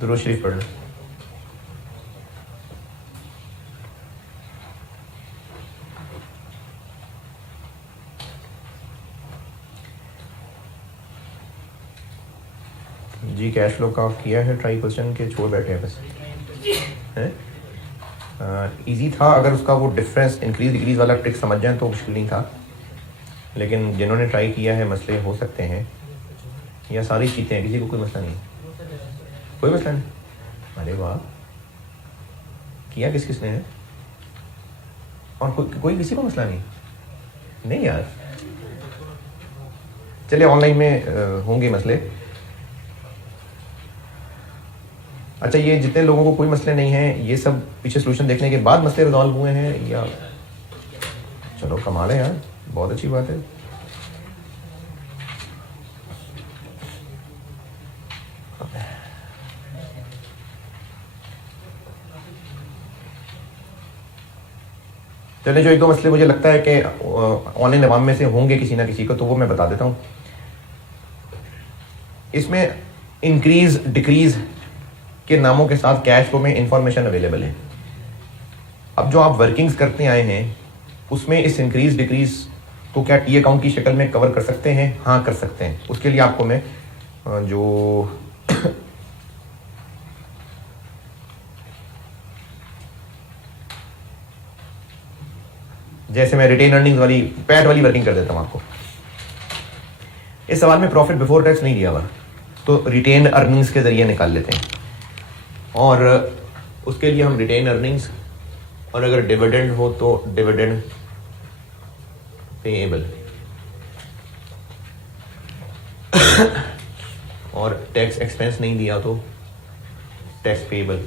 दुरूद शरीफ पढ़ लो। जी cash flow का किया है ट्राई क्वेश्चन के छोड़ बैठे हैं बस हैं। इजी था अगर उसका वो डिफरेंस इंक्रीज डिक्रीज वाला ट्रिक समझ जाए तो मुश्किल नहीं था, लेकिन जिन्होंने ट्राई किया है मसले हो सकते हैं या सारी चीज़ें हैं, किसी को कोई मसला नहीं, कोई मसला नहीं। अरे वाह, किया किस किसने है और कोई किसी को मसला नहीं यार। चलिए ऑनलाइन में होंगे मसले। अच्छा, ये जितने लोगों को कोई मसले नहीं हैं, ये सब पीछे सोल्यूशन देखने के बाद मसले रिजॉल्व हुए हैं या? चलो कमाल है यार, बहुत अच्छी बात है। चलिए, जो एक दो मसले मुझे लगता है कि ऑनलाइन अवाम में से होंगे किसी ना किसी को, तो वो मैं बता देता हूँ। इसमें इंक्रीज डिक्रीज के नामों के साथ कैश फ्लो में इंफॉर्मेशन अवेलेबल है। अब जो आप वर्किंग्स करते आए हैं उसमें इस इंक्रीज डिक्रीज को क्या टी अकाउंट की शक्ल में कवर कर सकते हैं? हाँ कर सकते हैं। उसके लिए आपको मैं जो जैसे मैं रिटेन अर्निंग्स वाली पैट वाली वर्किंग कर देता हूं आपको। इस सवाल में प्रॉफिट बिफोर टैक्स नहीं दिया हुआ, तो रिटेन अर्निंग्स के जरिए निकाल लेते हैं। और उसके लिए हम रिटेन अर्निंग्स, और अगर डिविडेंड हो तो डिविडेंड पेएबल, और टैक्स एक्सपेंस नहीं दिया तो टैक्स पेएबल।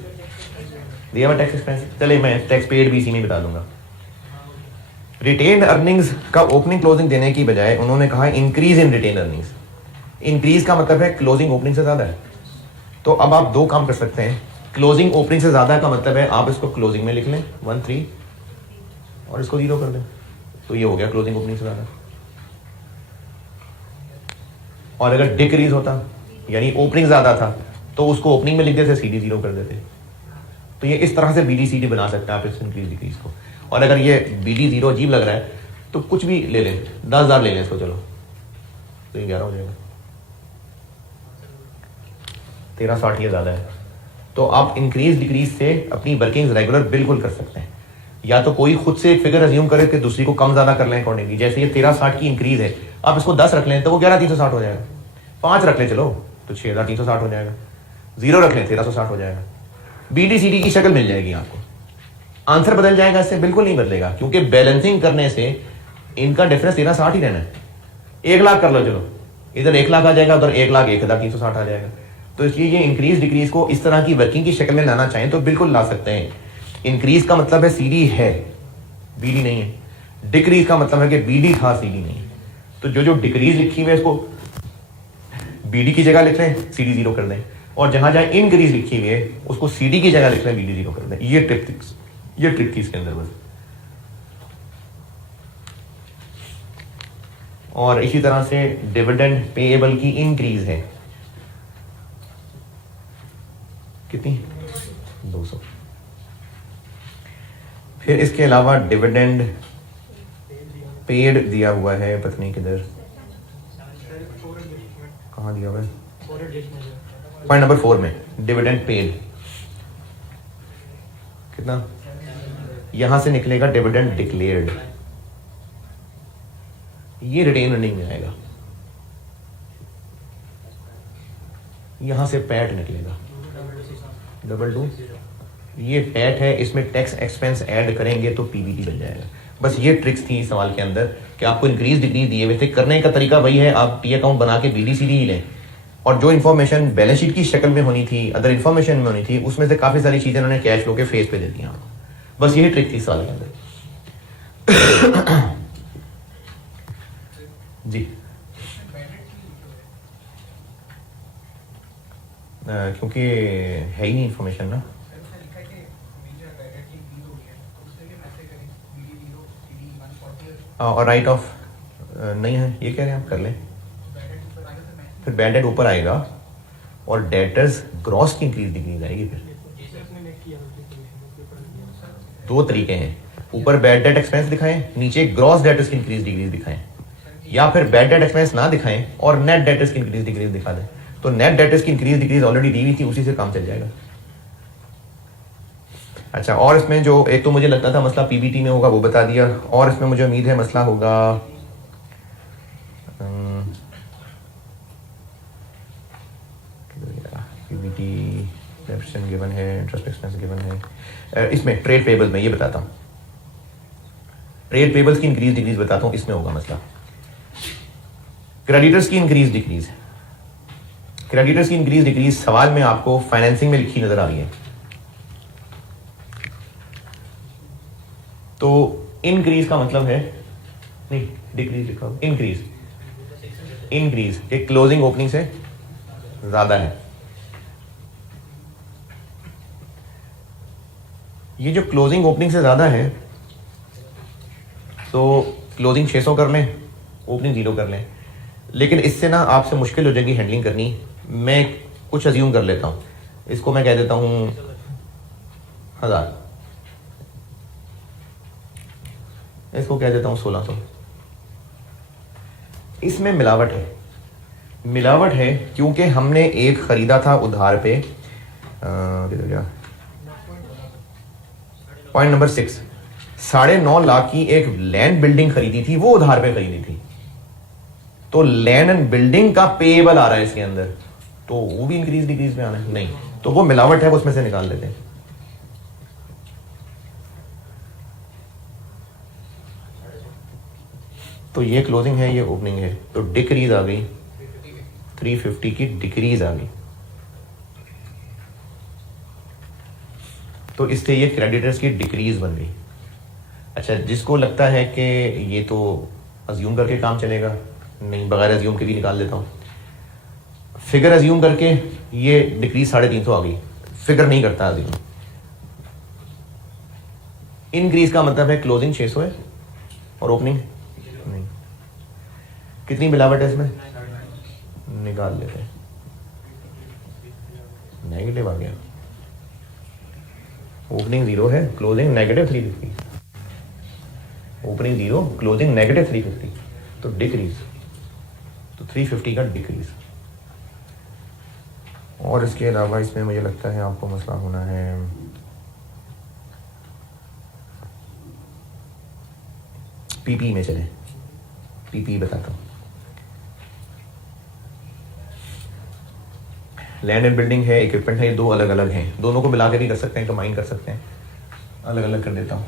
दिया हुआ टैक्स एक्सपेंस, चले मैं टैक्स पेड भी इसी में बता दूंगा। रिटेन अर्निंग्स का ओपनिंग क्लोजिंग देने की बजाय उन्होंने कहा increase in retained earnings. Increase का मतलब है क्लोजिंग ओपनिंग से ज्यादा है। तो अब आप दो काम कर सकते हैं। क्लोजिंग ओपनिंग से ज्यादा का मतलब है आप इसको क्लोजिंग में लिख लें 13 और इसको 0 कर दें, तो ये हो गया क्लोजिंग ओपनिंग से ज्यादा। और अगर डिक्रीज होता यानी ओपनिंग ज्यादा था तो उसको ओपनिंग में लिख देते, सीधी 0 कर देते। तो ये इस तरह से BD/CD बना सकते हैं आप इस इंक्रीज डिक्रीज को। और अगर ये BD0 अजीब लग रहा है तो कुछ भी ले लें, 10,000 ले लें इसको, चलो तो ये 11 हो जाएगा। 1360 ये ज्यादा है। तो आप इंक्रीज डिक्रीज से अपनी वर्किंग रेगुलर बिल्कुल कर सकते हैं। या तो कोई खुद से एक फिगर अज्यूम करे कि दूसरी को कम ज्यादा कर लें अकॉर्डिंगली। जैसे ये 1360 की इंक्रीज है, आप इसको 10 रख लें तो वो 11,360 हो जाएगा। 5 रख लें चलो तो 6,360 हो जाएगा। 0 रख लें 1,360 हो जाएगा। BD/CD की शक्ल मिल जाएगी आपको। आंसर बदल जाएगा इससे? बिल्कुल नहीं बदलेगा, क्योंकि बैलेंसिंग करने से इनका डिफरेंस 1360 ही रहना है। 1 लाख कर लो चलो, इधर 1 लाख आ जाएगा, उधर 1 लाख 1,360 आ जाएगा। तो इसलिए ये इंक्रीज डिक्रीज को इस तरह की वर्किंग की शक्ल में लाना चाहें तो बिल्कुल ला सकते हैं। इंक्रीज का मतलब है CD है, BD नहीं है। डिक्रीज का मतलब है कि BD था, CD नहीं है। तो जो डिक्रीज लिखी हुई है इसको BD की जगह लिख लें, CD 0 कर दें। और जहां जहां इंक्रीज लिखी हुई है उसको CD की जगह लिख लें, BD 0 कर दें। ये ट्रिक थी इसके अंदर बस। और इसी तरह से डिविडेंड पेएबल की इंक्रीज है कितनी? 200। फिर इसके अलावा डिविडेंड पेड दिया हुआ है, पत्नी किधर कहाँ दिया हुआ है? पॉइंट नंबर 4 में डिविडेंड पेड कितना? यहां से निकलेगा डिविडेंड डिक्लेयर्ड, ये रिटेन अर्निंग में आएगा। यहां से पैट निकलेगा 22, ये पैट है, इसमें टैक्स एक्सपेंस ऐड करेंगे तो PBT बन जाएगा। बस ये ट्रिक्स थी इस सवाल के अंदर कि आपको इंक्रीज डिक्रीज दिए हुए थे। करने का तरीका वही है, आप टी अकाउंट बना के BD/CD ही लें, और जो इन्फॉर्मेशन बैलेंस शीट की शक्ल में होनी थी, अदर इन्फॉर्मेशन में होनी थी, उसमें से काफी सारी चीजें उन्होंने कैश फ्लो के फेस पे दे दी आपको। बस यही ट्रिक थी इस सवाल के अंदर। जी क्योंकि है ही नहीं इन्फॉर्मेशन ना। और राइट ऑफ नहीं है, ये कह रहे हैं आप कर लें। फिर बैंडेड ऊपर आएगा और डेटर्स ग्रॉस की इंक्रीज डिक्रीज आएगी। फिर दो तरीके हैं, ऊपर बैड डेट एक्सपेंस दिखाएं, नीचे ग्रॉस डेटर्स की इंक्रीज डिक्रीज दिखाएं, या फिर बैड डेट एक्सपेंस ना दिखाएं और नेट डेटर्स की इंक्रीज डिक्रीज दिखा दें। तो नेट डेटर्स की इंक्रीज डिक्रीज ऑलरेडी दी हुई थी, उसी से काम चल जाएगा। अच्छा, और इसमें जो एक तो मुझे लगता था मसला पीबीटी में होगा वो बता दिया, और इसमें मुझे उम्मीद है मसला होगा पीबीटी डेप्शन गिवन है, इंटरेस्ट एक्सपेंस गिवन है। इसमें ट्रेड पेबल में ये बताता हूँ, ट्रेड पेबल्स की इंक्रीज डिक्रीज बताता हूँ, इसमें होगा मसला। क्रेडिटर्स की इंक्रीज डिक्रीज, क्रेडिटर्स की इंक्रीज डिक्रीज सवाल में आपको फाइनेंसिंग में लिखी नजर आ रही है। तो इंक्रीज का मतलब है, नहीं डिक्रीज लिखा हो, इंक्रीज, इंक्रीज एक क्लोजिंग ओपनिंग से ज्यादा है। ये जो क्लोजिंग ओपनिंग से ज्यादा है तो क्लोजिंग 600 कर लें, ओपनिंग 0 कर लें, लेकिन इससे ना आपसे मुश्किल हो जाएगी हैंडलिंग करनी। मैं कुछ अज्यूम कर लेता हूं, इसको मैं कह देता हूं 1000, इसको कह देता हूं 1600। इसमें मिलावट है, मिलावट है क्योंकि हमने एक खरीदा था उधार पे, पॉइंट नंबर 6, 9.5 लाख की एक लैंड बिल्डिंग खरीदी थी, वो उधार पे खरीदी थी, तो लैंड एंड बिल्डिंग का पेएबल आ रहा है इसके अंदर, तो वो भी इंक्रीज डिक्रीज में आना है नहीं, तो वो मिलावट है, वो उसमें से निकाल लेते हैं। तो ये क्लोजिंग है, ये ओपनिंग है, तो डिक्रीज आ गई 350 की, डिक्रीज आ गई, तो इससे ये क्रेडिटर्स की डिक्रीज बन गई। अच्छा, जिसको लगता है कि ये तो अज्यूम करके काम चलेगा, नहीं बगैर अज्यूम के भी निकाल देता हूँ। फिगर अज्यूम करके ये डिक्रीज 350 आ गई, फिगर नहीं करता अज्यूम। इनक्रीज का मतलब है क्लोजिंग 600 है और ओपनिंग नहीं। कितनी मिलावट है इसमें, निकाल लेते हैं, नेगेटिव आ गया, ओपनिंग 0 है, क्लोजिंग -350, ओपनिंग 0, क्लोजिंग -350, तो डिक्रीज, तो 350 का डिक्रीज। और इसके अलावा इसमें मुझे लगता है आपको मसला होना है पीपी में। चले पीपी बताता हूँ। लैंड एंड बिल्डिंग है, इक्विपमेंट है, ये दो अलग अलग हैं, दोनों को मिला के भी कर सकते हैं, कंबाइन कर सकते हैं। अलग अलग कर देता हूँ।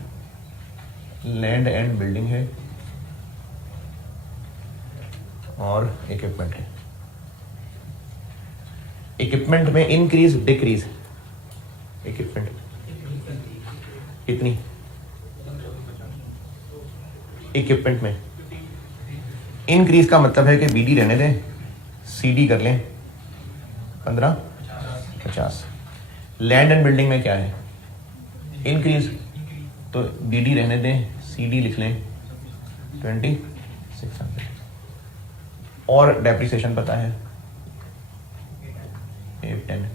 लैंड एंड बिल्डिंग है और इक्विपमेंट है। इक्विपमेंट में इंक्रीज डिक्रीज, इक्विपमेंट कितनी, इक्विपमेंट में इंक्रीज का मतलब है कि बीडी रहने दें, सीडी कर लें 15-50। लैंड एंड बिल्डिंग में क्या है, इंक्रीज, तो बीडी रहने दें, सीडी लिख लें 2600। और डेप्रिसिएशन पता है 810,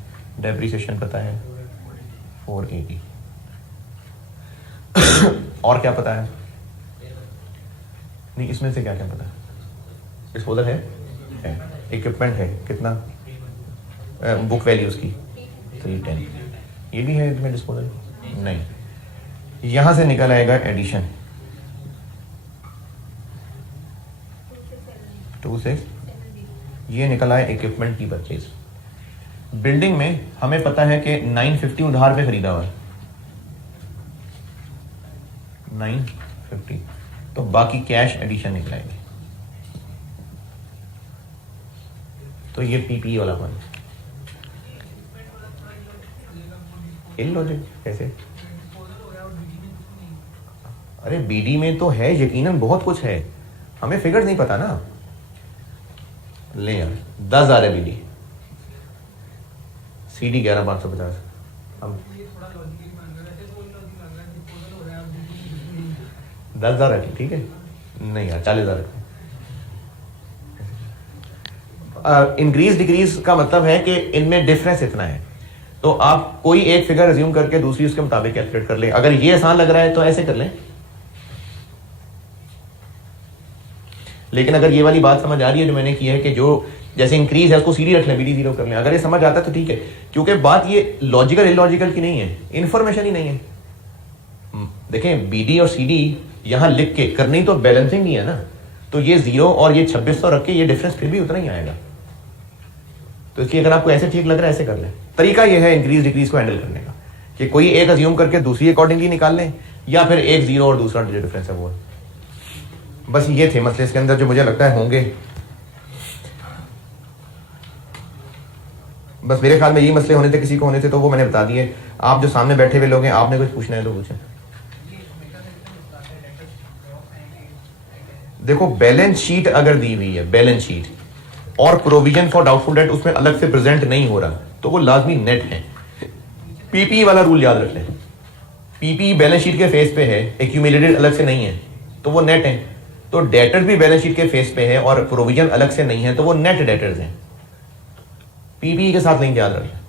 डेप्रिसिएशन पता है 480। और क्या पता है, नहीं इसमें से क्या क्या पता है, डिस्पोजल है, इक्विपमेंट है, कितना बुक वैल्यूज की 310, ये भी है इसमें डिस्पोजल नहीं। यहां से निकल आएगा एडिशन 26, ये निकल आया इक्विपमेंट की परचेज। बिल्डिंग में हमें पता है कि 950 उधार पे खरीदा हुआ है, 950, तो बाकी कैश एडिशन निकलाएंगे, तो ये पीपी वाला वन। लॉजिक कैसे, अरे बीडी में तो है यकीनन बहुत कुछ है, हमें फिगर्स नहीं पता ना। ले यार 10,000 है बीडी, सीडी 11,550, हम 10,000 है, ठीक है, नहीं यार 40,000 है। इंक्रीज डिक्रीज का मतलब है कि इनमें डिफरेंस इतना है, तो आप कोई एक फिगर अज्यूम करके दूसरी उसके मुताबिक कैलकुलेट कर लें। अगर ये आसान लग रहा है तो ऐसे कर लें, लेकिन अगर ये वाली बात समझ आ रही है जो मैंने की है कि जो जैसे इंक्रीज है उसको सीधी रख लें, BD 0 कर लें, अगर ये समझ आता है तो ठीक है, क्योंकि बात ये लॉजिकल इलॉजिकल की नहीं है, इंफॉर्मेशन ही नहीं है। देखें BD और CD यहां लिख के करनी तो बैलेंसिंग ही है ना, तो ये 0 और ये 2600 रख के ये डिफरेंस फिर भी उतना ही आएगा। तो इसलिए अगर आपको ऐसे ठीक लग रहा है ऐसे कर लें। तरीका ये है इंक्रीज डिक्रीज को हैंडल करने का कि कोई एक अज्यूम करके दूसरी अकॉर्डिंगली निकाल लें, या फिर एक 0 और दूसरा जो डिफरेंस है वो। बस ये थे मसले इसके अंदर जो मुझे लगता है होंगे। बस मेरे ख्याल में यही मसले होने थे, किसी को होने थे तो वो मैंने बता दिए। आप जो सामने बैठे हुए लोग हैं, आपने कुछ पूछना है तो पूछें। देखो बैलेंस शीट अगर दी हुई है, बैलेंस शीट और प्रोविजन फॉर डाउटफुल डेट उसमें अलग से प्रेजेंट नहीं हो रहा, तो वो लाजमी नेट है। पीपी वाला रूल याद रख लें, पीपी बैलेंस शीट के फेस पे है, एक्यूमुलेटेड अलग से नहीं है, तो वो नेट है। तो डेटर्स भी बैलेंस शीट के फेस पे है और प्रोविजन अलग से नहीं है, तो वो नेट डेटर्स हैं। पीपी के साथ लिंक याद रखें,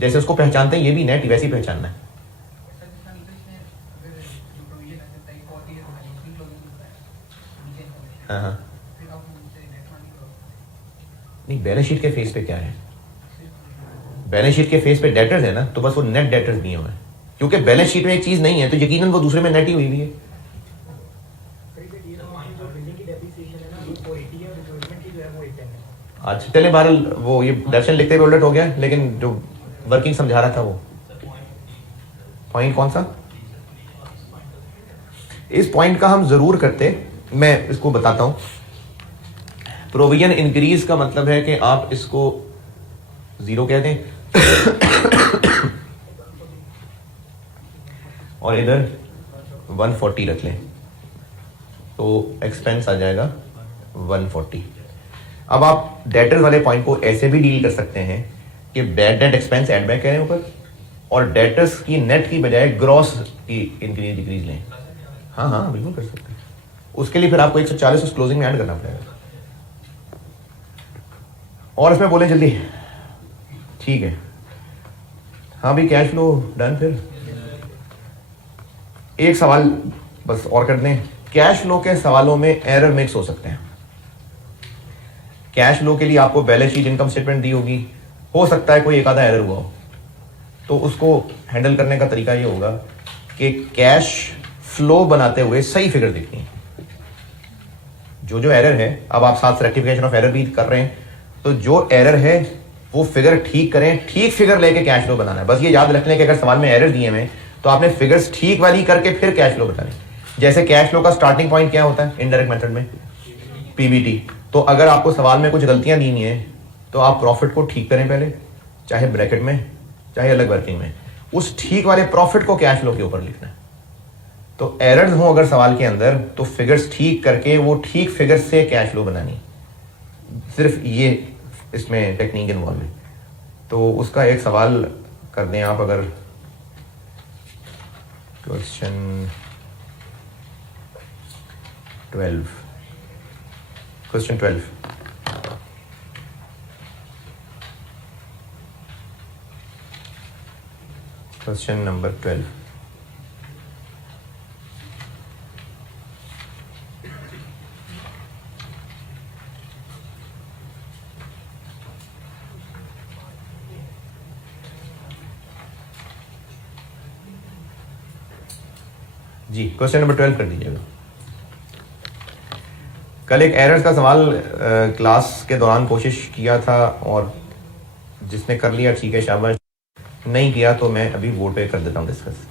जैसे उसको पहचानते हैं ये भी नेट वैसे ही पहचानना है। हाँ हाँ, नहीं बैलेंस शीट के फेस पे क्या है, बैलेंस शीट के फेस पे डेटर्स है ना, तो बस वो नेट डेटर्स दिए हुए हैं, क्योंकि बैलेंस शीट में एक चीज नहीं है तो यकीनन वो दूसरे में नेट ही हुई हुई है। अच्छा चले बहरहाल वो ये डेफिनेशन लिखते हुए उलट हो गया, लेकिन जो वर्किंग समझा रहा था वो पॉइंट कौन सा, इस पॉइंट का हम जरूर करते, मैं इसको बताता हूं। प्रोविजन इंक्रीज का मतलब है कि आप इसको 0 कह दें और इधर 140 रख लें, तो एक्सपेंस आ जाएगा 140। अब आप डेटर्स वाले पॉइंट को ऐसे भी डील कर सकते हैं कि bad debt expense add back करें ऊपर, और डेटर्स की नेट की बजाय ग्रॉस की इंक्रीज डिक्रीज लें। हाँ हाँ बिल्कुल कर सकते हैं। उसके लिए फिर आपको 140 उस क्लोजिंग में ऐड करना पड़ेगा। और इसमें बोले जल्दी, ठीक है। हाँ भाई कैश फ्लो डन। फिर एक सवाल बस और कर दें, कैश फ्लो के सवालों में एरर मिक्स हो सकते हैं। कैश फ्लो के लिए आपको बैलेंस शीट इनकम स्टेटमेंट दी होगी, हो सकता है कोई एक आधा एरर हुआ हो, तो उसको हैंडल करने का तरीका ये होगा कि कैश फ्लो बनाते हुए सही फिगर देखनी है। जो एरर है, अब आप साथ रेक्टिफिकेशन ऑफ एरर भी कर रहे हैं, तो जो एरर है वो फिगर ठीक करें, ठीक फिगर लेके कैश फ्लो बनाना है। बस ये याद रख लें कि अगर सवाल में एरर दिए हैं तो आपने फिगर्स ठीक वाली करके फिर कैश फ्लो बतानी। जैसे कैश फ्लो का स्टार्टिंग पॉइंट क्या होता है इनडायरेक्ट मेथड में, पीबीटी। तो अगर आपको सवाल में कुछ गलतियां दी हैं तो आप प्रॉफिट को ठीक करें पहले, चाहे ब्रैकेट में चाहे अलग वर्किंग में, उस ठीक वाले प्रॉफिट को कैश फ्लो के ऊपर लिखना है। तो एरर्स हो अगर सवाल के अंदर, तो फिगर्स ठीक करके वो ठीक फिगर से कैश फ्लो बनानी। सिर्फ ये इसमें टेक्निक इन्वॉल्व है। तो उसका एक सवाल कर दें आप, अगर क्वेश्चन 12 क्वेश्चन नंबर 12। जी क्वेश्चन नंबर 12 कर दीजिएगा। कल एक एरर्स का सवाल क्लास के दौरान कोशिश किया था, और जिसने कर लिया ठीक है शाबाश, नहीं किया तो मैं अभी बोर्ड पे कर देता हूँ डिस्कस।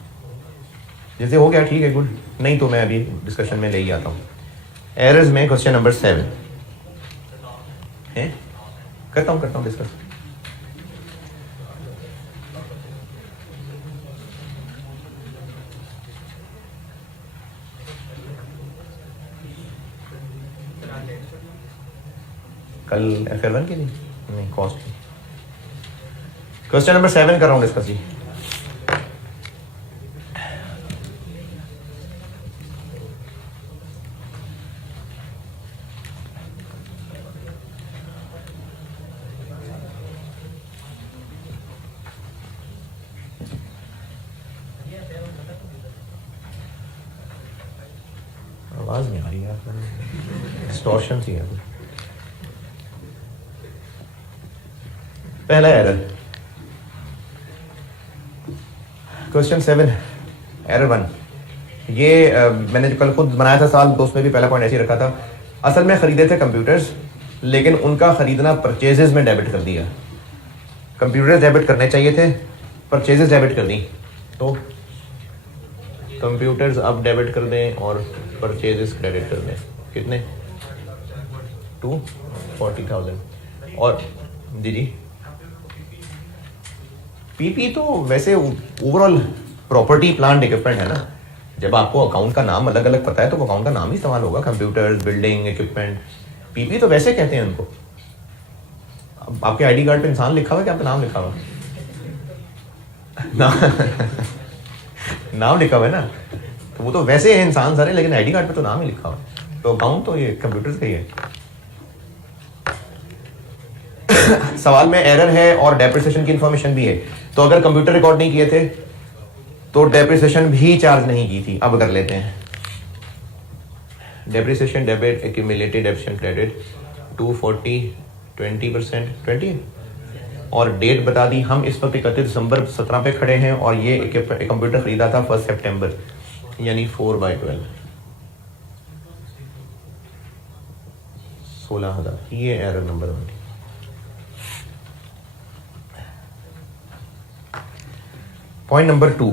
जैसे हो गया ठीक है गुड, नहीं तो मैं अभी डिस्कशन में ले ही आता हूँ। एरर्स में क्वेश्चन नंबर 7 है, करता हूँ डिस्कस। कल FL1 के लिए नहीं, कॉस्ट की। क्वेश्चन नंबर 7 कर रहा हूँ डिस्कस जी। डिस्टॉर्शन सी है। पहला एरर, क्वेश्चन 7 एरर 1। ये मैंने जो कल खुद बनाया था साल, तो उसमें भी पहला पॉइंट ऐसे ही रखा था। असल में खरीदे थे कंप्यूटर्स, लेकिन उनका खरीदना परचेजेस में डेबिट कर दिया। कंप्यूटर्स डेबिट करने चाहिए थे, परचेजेस डेबिट कर दी। तो कंप्यूटर्स अब डेबिट कर दें और परचेजेस क्रेडिट कर दें। कितने? 240,000। और जी पीपी तो वैसे ओवरऑल प्रॉपर्टी प्लांट इक्विपमेंट है ना। जब आपको अकाउंट का नाम अलग अलग पता है तो अकाउंट का नाम ही इस्तेमाल होगा, कंप्यूटर्स, बिल्डिंग, इक्विपमेंट। पीपी तो वैसे कहते हैं उनको। आपके आईडी कार्ड पे इंसान लिखा हुआ है कि आपका नाम लिखा हुआ नाम लिखा हुआ है ना, तो वो तो वैसे है इंसान सारे, लेकिन आईडी कार्ड पे तो नाम ही लिखा हुआ है। तो अकाउंट तो ये कंप्यूटर्स का ही है। सवाल में एरर है और डेप्रिसिएशन की इंफॉर्मेशन भी है। तो अगर कंप्यूटर रिकॉर्ड नहीं किए थे तो डेप्रिसिएशन भी चार्ज नहीं की थी। अब कर लेते हैं। Depreciation debit, accumulated depreciation credit 240, 20%, 20 और डेट बता दी। हम इस वक्त 31 दिसंबर 17 पे खड़े हैं और ये कंप्यूटर खरीदा था 1 सितंबर, यानी 4/12, 16,000। ये एरर नंबर 1। पॉइंट नंबर 2,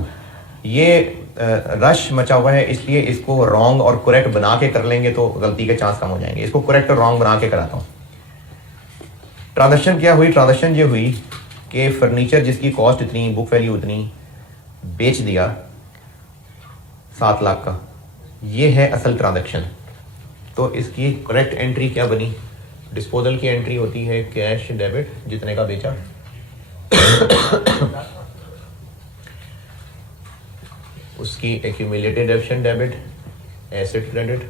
ये रश मचा हुआ है, इसलिए इसको रॉन्ग और करेक्ट बना के कर लेंगे तो गलती के चांस कम हो जाएंगे। इसको करेक्ट और रॉन्ग बना के कराता हूँ। ट्रांजैक्शन क्या हुई? ट्रांजैक्शन ये हुई कि फर्नीचर जिसकी कॉस्ट इतनी, बुक वैल्यू इतनी, बेच दिया 7 लाख का। ये है असल ट्रांजैक्शन। तो इसकी करेक्ट एंट्री क्या बनी? डिस्पोजल की एंट्री होती है कैश डेबिट, जितने का बेचा उसकी accumulated depreciation debit, asset credit,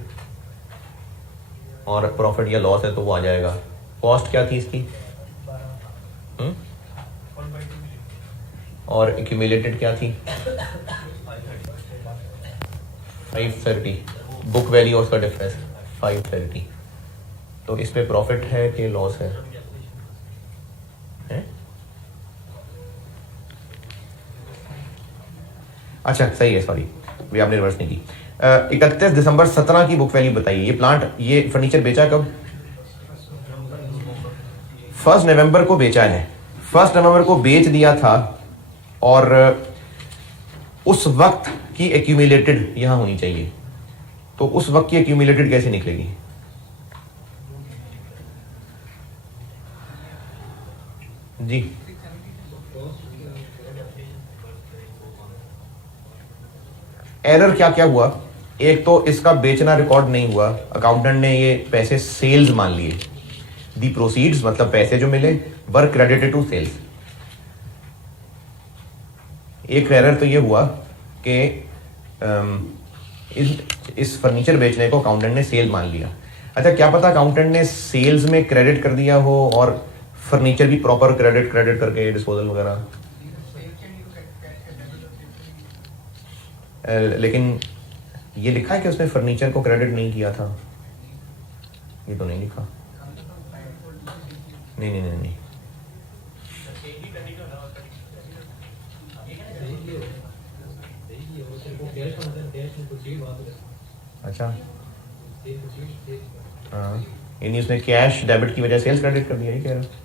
और प्रॉफिट या लॉस है तो वो आ जाएगा। कॉस्ट क्या थी इसकी? और एक्यूमुलेटेड क्या थी? 530। बुक वैल्यू और उसका डिफरेंस 530। तो इस पे प्रॉफिट है कि लॉस है? अच्छा सही है, सॉरी भी आपने रिवर्स नहीं की। 31 दिसंबर 17 की बुक वैल्यू बताइए। ये प्लांट, ये फर्नीचर बेचा कब? 1 नवंबर को बेचा है। 1 नवंबर को बेच दिया था और उस वक्त की एक्यूमुलेटेड यहां होनी चाहिए। तो उस वक्त की एक्यूमुलेटेड कैसे निकलेगी? जी एरर क्या क्या हुआ? एक तो इसका बेचना रिकॉर्ड नहीं हुआ, अकाउंटेंट ने ये पैसे सेल्स मान लिए। दी प्रोसीड्स मतलब पैसे जो मिले वर क्रेडिटेड टू सेल्स। एक एरर तो ये हुआ कि इस फर्नीचर बेचने को अकाउंटेंट ने सेल मान लिया। अच्छा क्या पता अकाउंटेंट ने सेल्स में क्रेडिट कर दिया हो और फर्नीचर भी प्रॉपर क्रेडिट करके डिस्पोजल वगैरह। लेकिन ये लिखा है कि उसने फर्नीचर को क्रेडिट नहीं किया था। ये तो नहीं लिखा। नहीं। अच्छा हाँ, यानी उसने कैश डेबिट की वजह सेल्स क्रेडिट कर दिया। ये कह रहा है।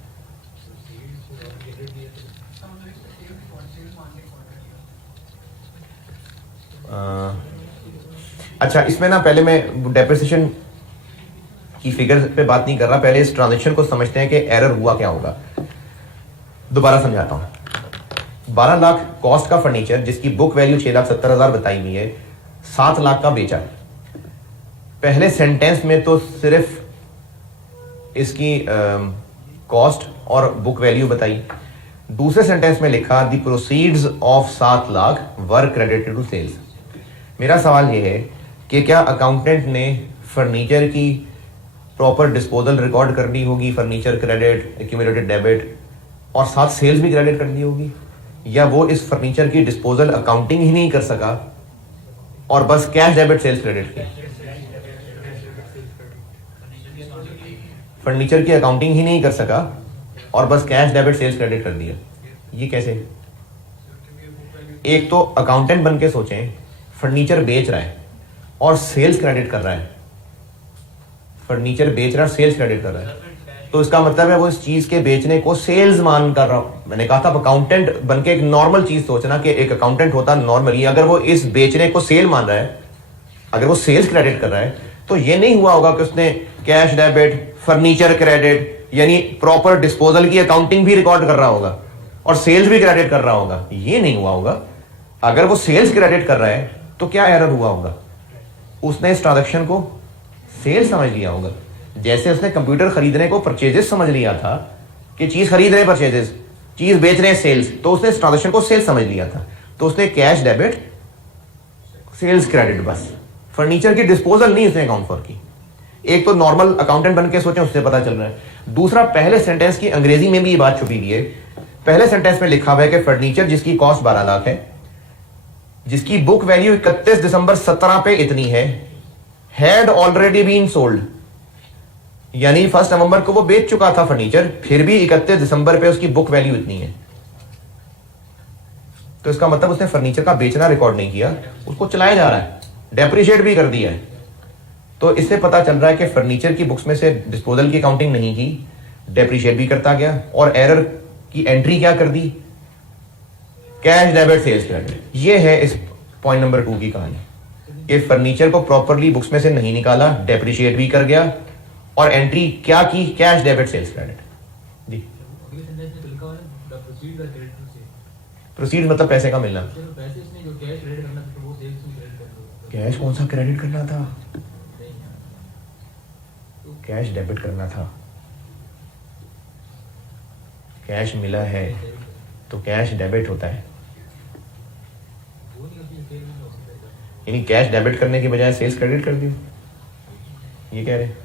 अच्छा इसमें ना पहले मैं डेप्रिसिएशन की फिगर पे बात नहीं कर रहा, पहले इस ट्रांजैक्शन को समझते हैं कि एरर हुआ क्या होगा। दोबारा समझाता हूं। 12 लाख कॉस्ट का फर्नीचर जिसकी बुक वैल्यू 6,70,000 बताई हुई है, 7 लाख का बेचा। पहले सेंटेंस में तो सिर्फ इसकी कॉस्ट और बुक वैल्यू बताई। दूसरे सेंटेंस में लिखा the proceeds of 7 lakh were credited to sales. मेरा सवाल यह है कि क्या अकाउंटेंट ने फर्नीचर की प्रॉपर डिस्पोजल रिकॉर्ड करनी होगी, फर्नीचर क्रेडिट, एक्यूमुलेटेड डेबिट, और साथ सेल्स भी क्रेडिट करनी होगी, या वो इस फर्नीचर की डिस्पोजल अकाउंटिंग ही नहीं कर सका और बस कैश डेबिट सेल्स क्रेडिट की? फर्नीचर की अकाउंटिंग ही नहीं कर सका और बस कैश डेबिट सेल्स क्रेडिट कर दिया। ये कैसे? एक तो अकाउंटेंट बन के सोचें, फर्नीचर बेच रहा है और सेल्स क्रेडिट कर रहा है, फर्नीचर बेच रहा है सेल्स क्रेडिट कर रहा है, तो इसका मतलब है वो इस चीज के बेचने को सेल्स मान कर रहा हूं। मैंने कहा था अकाउंटेंट बन के एक नॉर्मल चीज सोचना कि एक अकाउंटेंट होता नॉर्मली, अगर वो इस बेचने को सेल मान रहा है, अगर वो सेल्स क्रेडिट कर रहा है, तो ये नहीं हुआ होगा कि उसने कैश डेबिट, फर्नीचर क्रेडिट, यानी प्रॉपर डिस्पोजल की अकाउंटिंग भी रिकॉर्ड कर रहा होगा और सेल्स भी क्रेडिट कर रहा होगा। ये नहीं हुआ होगा। अगर वो सेल्स क्रेडिट कर रहा है तो क्या एरर हुआ होगा? उसने इस ट्रांजैक्शन को सेल समझ लिया होगा। जैसे उसने कंप्यूटर खरीदने को परचेजेस समझ लिया था कि चीज खरीद रहे हैं परचेजेस, चीज बेच रहे हैं सेल्स, तो उसने इस ट्रांजैक्शन को सेल्स समझ लिया था, तो उसने कैश डेबिट सेल्स क्रेडिट, बस फर्नीचर की डिस्पोजल नहीं उसने अकाउंट फॉर की। एक तो नॉर्मल अकाउंटेंट बन के सोचें, उससे पता चल रहा है। दूसरा, पहले सेंटेंस की अंग्रेजी में भी ये बात छुपी हुई है। पहले सेंटेंस में लिखा हुआ है कि फर्नीचर जिसकी कॉस्ट 12 लाख है, जिसकी बुक वैल्यू 31 दिसंबर 17 पे इतनी है, हैड ऑलरेडी बीन सोल्ड, यानी 1 नवंबर को वो बेच चुका था फर्नीचर, फिर भी 31 दिसंबर पे उसकी बुक वैल्यू इतनी है। तो इसका मतलब उसने फर्नीचर का बेचना रिकॉर्ड नहीं किया, उसको चलाया जा रहा है, डेप्रिशिएट भी कर दिया है। तो इससे पता चल रहा है कि फर्नीचर की बुक्स में से डिस्पोजल की अकाउंटिंग नहीं की, डेप्रिशिएट भी करता गया और एरर की एंट्री क्या कर दी? Cash debit sales credit. ये है इस पॉइंट नंबर 2 की कहानी कि फर्नीचर को प्रॉपरली बुक्स में से नहीं निकाला, डेप्रिशिएट भी कर गया और एंट्री क्या की? Cash debit sales credit. जी, प्रोसीड मतलब पैसे का मिलना। कैश कौन सा क्रेडिट करना था? कैश डेबिट करना था। कैश मिला है तो कैश डेबिट होता है, यानी कैश डेबिट करने की बजाय सेल्स क्रेडिट कर दियो, ये कह रहे हैं।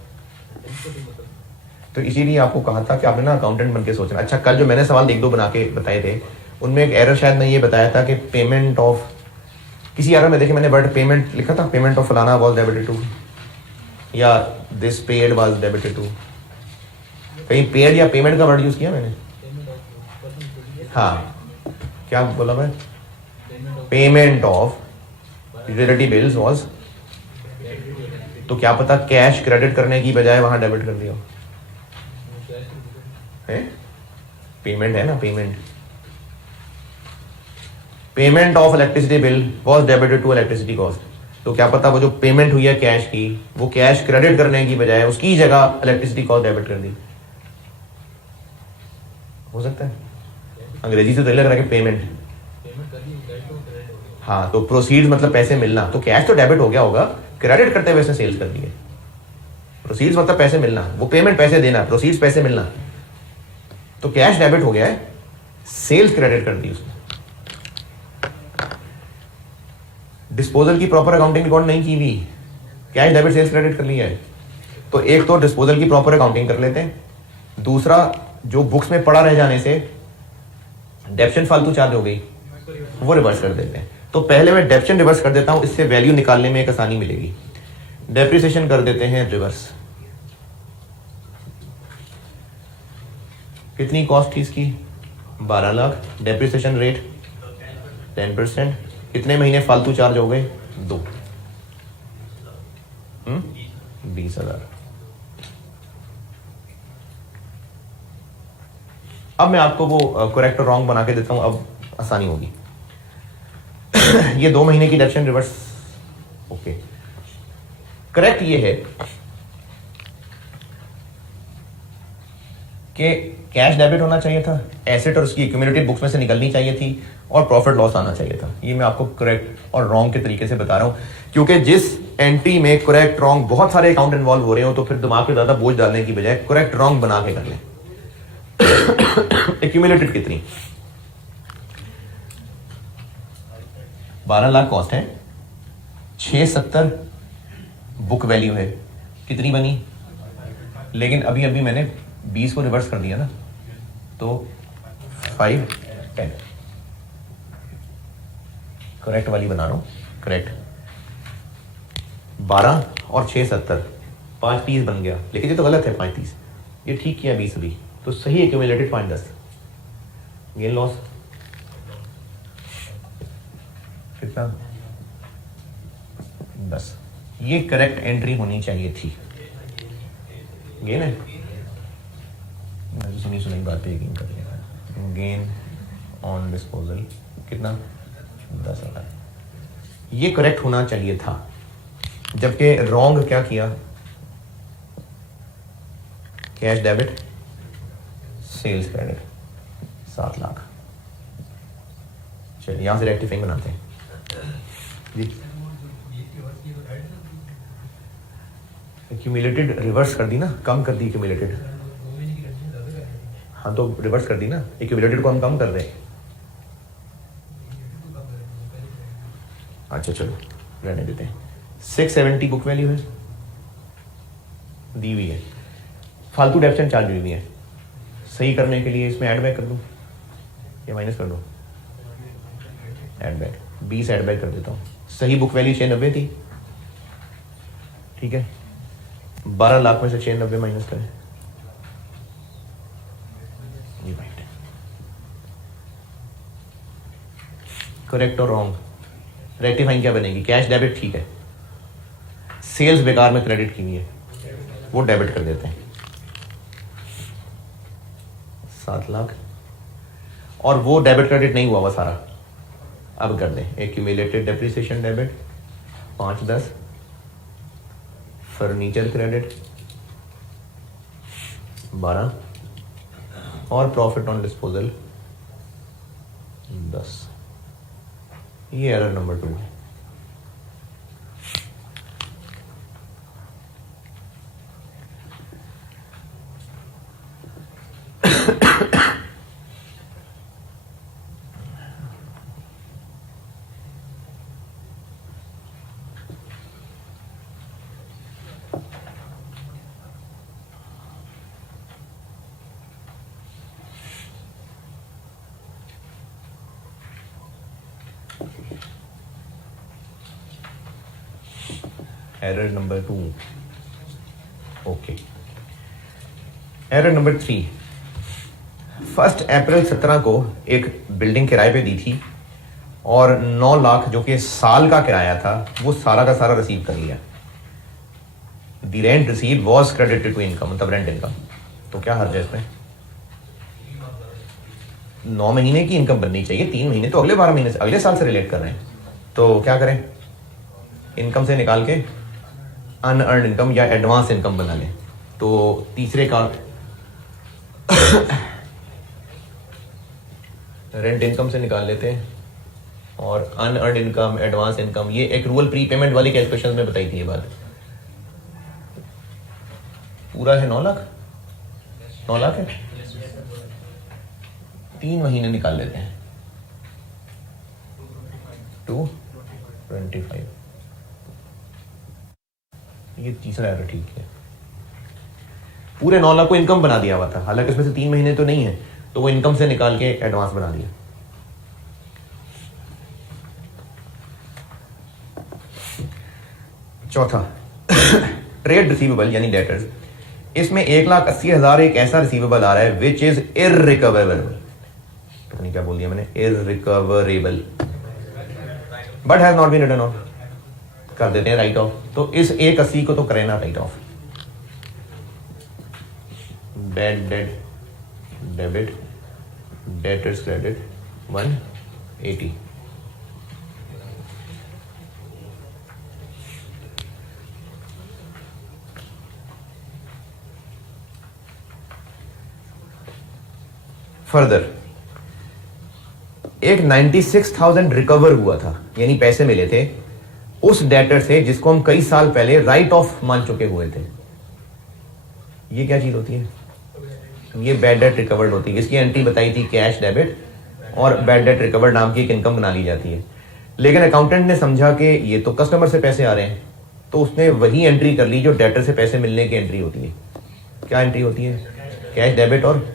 तो इसीलिए आपको कहा था कि आपने ना अकाउंटेंट बन के सोचना। अच्छा, कल जो मैंने सवाल 1-2 बना के बताए थे, उनमें एक एरर शायद मैं ये बताया था कि पेमेंट ऑफ किसी एरर में, देखिए मैंने वर्ड पेमेंट लिखा था, पेमेंट ऑफ फलाना वाज डेबिटेड टू, या this paid was debited to. कहीं पेड या पेमेंट का वर्ड यूज किया मैंने? हाँ, क्या बोला मैं? Payment of utility bills was, तो क्या पता कैश क्रेडिट करने की बजाय वहां डेबिट कर दिया है। पेमेंट है ना, payment of electricity bill was debited to electricity cost, तो क्या पता वो जो पेमेंट हुई है कैश की, वो कैश क्रेडिट करने की बजाय उसकी जगह इलेक्ट्रिसिटी कॉस्ट डेबिट कर दी। हो सकता है, अंग्रेजी से तो लग रहा है कि पेमेंट। हाँ, तो प्रोसीड मतलब पैसे मिलना, तो कैश तो डेबिट हो गया होगा, क्रेडिट करते हुए उसने सेल्स कर दिए। प्रोसीड्स मतलब पैसे मिलना, वो पेमेंट पैसे देना, प्रोसीड्स पैसे मिलना, तो कैश डेबिट हो गया है, सेल्स क्रेडिट कर दी उसने। डिस्पोजल की प्रॉपर अकाउंटिंग रिकॉर्ड नहीं की हुई, कैश डेबिट सेल्स क्रेडिट कर लिया है। तो एक तो डिस्पोजल की प्रॉपर अकाउंटिंग कर लेते हैं, दूसरा जो बुक्स में पड़ा रह जाने से डेप्शन फालतू चार्ज हो गई, वो रिवर्स कर देते हैं। तो पहले मैं डेप्शन रिवर्स कर देता हूं, इससे वैल्यू निकालने में एक आसानी मिलेगी। डेप्रिसिएशन कर देते हैं रिवर्स। कितनी कॉस्ट थी इसकी? 12 लाख। Depreciation rate 10%। कितने महीने फालतू चार्ज हो गए? 2। 20,000। अब मैं आपको वो करेक्ट और रॉन्ग बना के देता हूं, अब आसानी होगी। ये 2 महीने की डेप्शन रिवर्स। ओके, करेक्ट ये है कि कैश डेबिट होना चाहिए था, एसेट और उसकी एक्यूमुलेटेड बुक्स में से निकलनी चाहिए थी, और प्रॉफिट लॉस आना चाहिए था। ये मैं आपको करेक्ट और रॉन्ग के तरीके से बता रहा हूं, क्योंकि जिस एंट्री में करेक्ट रॉन्ग बहुत सारे अकाउंट इन्वॉल्व हो रहे हो, तो फिर दिमाग पे ज्यादा बोझ डालने की बजाय करेक्ट रॉन्ग बना के कर लें। एक्यूमुलेटेड कितनी? 12 लाख कॉस्ट है, 670 बुक वैल्यू है, कितनी बनी? लेकिन अभी अभी मैंने 20 को रिवर्स कर दिया ना, तो 510 करेक्ट वाली बना रहा हूं, करेक्ट। 12 और 670, 530 बन गया, लेकिन ये तो गलत है। 530 ये ठीक किया 20 अभी, तो सही एक्यूमुलेटेड 5-10 गेन लॉस कितना 10। ये करेक्ट एंट्री होनी चाहिए थी। गेन है, मैं तो सुनी बात पे यकीन कर लिया। गेन ऑन डिस्पोजल कितना 10,000, ये करेक्ट होना चाहिए था। जबकि रॉन्ग क्या किया, cash debit sales credit 7 lakh. चलिए यहां से रेक्टिफाइंग बनाते हैं जी। एक्यूमुलेटेड रिवर्स कर दी ना, कम कर दी एक्यूमुलेटेड। हाँ तो रिवर्स कर दी ना, एक्यूमुलेटेड को हम कम कर रहे हैं। अच्छा चलो रहने देते हैं। 670 बुक वैल्यू है, दी हुई है, फालतू डेप्शन चार्ज हुई है। सही करने के लिए इसमें ऐड बैक कर दूं या माइनस कर दूं? ऐड बैक, 20 ऐड बैक कर देता हूँ। सही बुक वैल्यू 690 थी, ठीक है। 12 लाख में से 690 माइनस करें, ये राइट। करेक्ट और रॉन्ग, रेक्टिफाइंग क्या बनेगी? कैश डेबिट ठीक है, सेल्स बेकार में क्रेडिट की हुई है, वो डेबिट कर देते हैं 7 लाख, और वो डेबिट क्रेडिट नहीं हुआ सारा। अब कर दें accumulated depreciation debit 5-10, furniture credit 12 और प्रॉफिट ऑन डिस्पोजल 10। ये एरर नंबर 2 है। Error number 2, okay. Error number 3, 1 अप्रैल 17 को एक बिल्डिंग किराए पे दी थी और 9 लाख जो कि साल का किराया था वो सारा का सारा रिसीव कर लिया। The rent received was credited to income, मतलब रेंट इनकम। तो क्या हर्ज है इसमें? 9 महीने की इनकम बननी चाहिए, 3 महीने तो अगले 12 महीने से, अगले साल से रिलेट कर रहे हैं। तो क्या करें, इनकम से निकाल के अनअर्न्ड इनकम या एडवांस इनकम बना लें। तो तीसरे का रेंट इनकम से निकाल लेते हैं और अनअर्न्ड इनकम, एडवांस इनकम, ये एक्रूअल प्री पेमेंट वाली कैलकुलेशन में बताई थी ये बात। पूरा है 9 लाख, 9 लाख है, 3 महीने निकाल लेते हैं 225। ये तीसरा एरर ठीक है। पूरे 9 लाख को इनकम बना दिया हुआ था, हालांकि इसमें से 3 महीने तो नहीं है, तो वो इनकम से निकाल के एडवांस बना दिया। चौथा ट्रेड रिसीवेबल यानी डेटर्स, इसमें 1,80,000 एक ऐसा रिसीवेबल आ रहा है विच इज इररिकवरेबल। तो नहीं क्या बोल दिया मैंने, irrecoverable, but has not been written off. कर देते हैं राइट ऑफ। तो इस 180 को तो करें ना right of. Bad debt debit debtors credit 180। Further एक 96,000 रिकवर हुआ था, यानी पैसे मिले थे उस डेटर से जिसको हम कई साल पहले राइट ऑफ मान चुके हुए थे। ये क्या चीज होती है? ये बैड डेट रिकवर्ड होती है। इसकी एंट्री बताई थी कैश डेबिट, और बैड डेट रिकवर्ड नाम की एक इनकम बना ली जाती है। लेकिन अकाउंटेंट ने समझा कि ये तो कस्टमर से पैसे आ रहे हैं, तो उसने वही एंट्री कर ली जो डेटर से पैसे मिलने की एंट्री होती है। क्या एंट्री होती है? Cash debit. और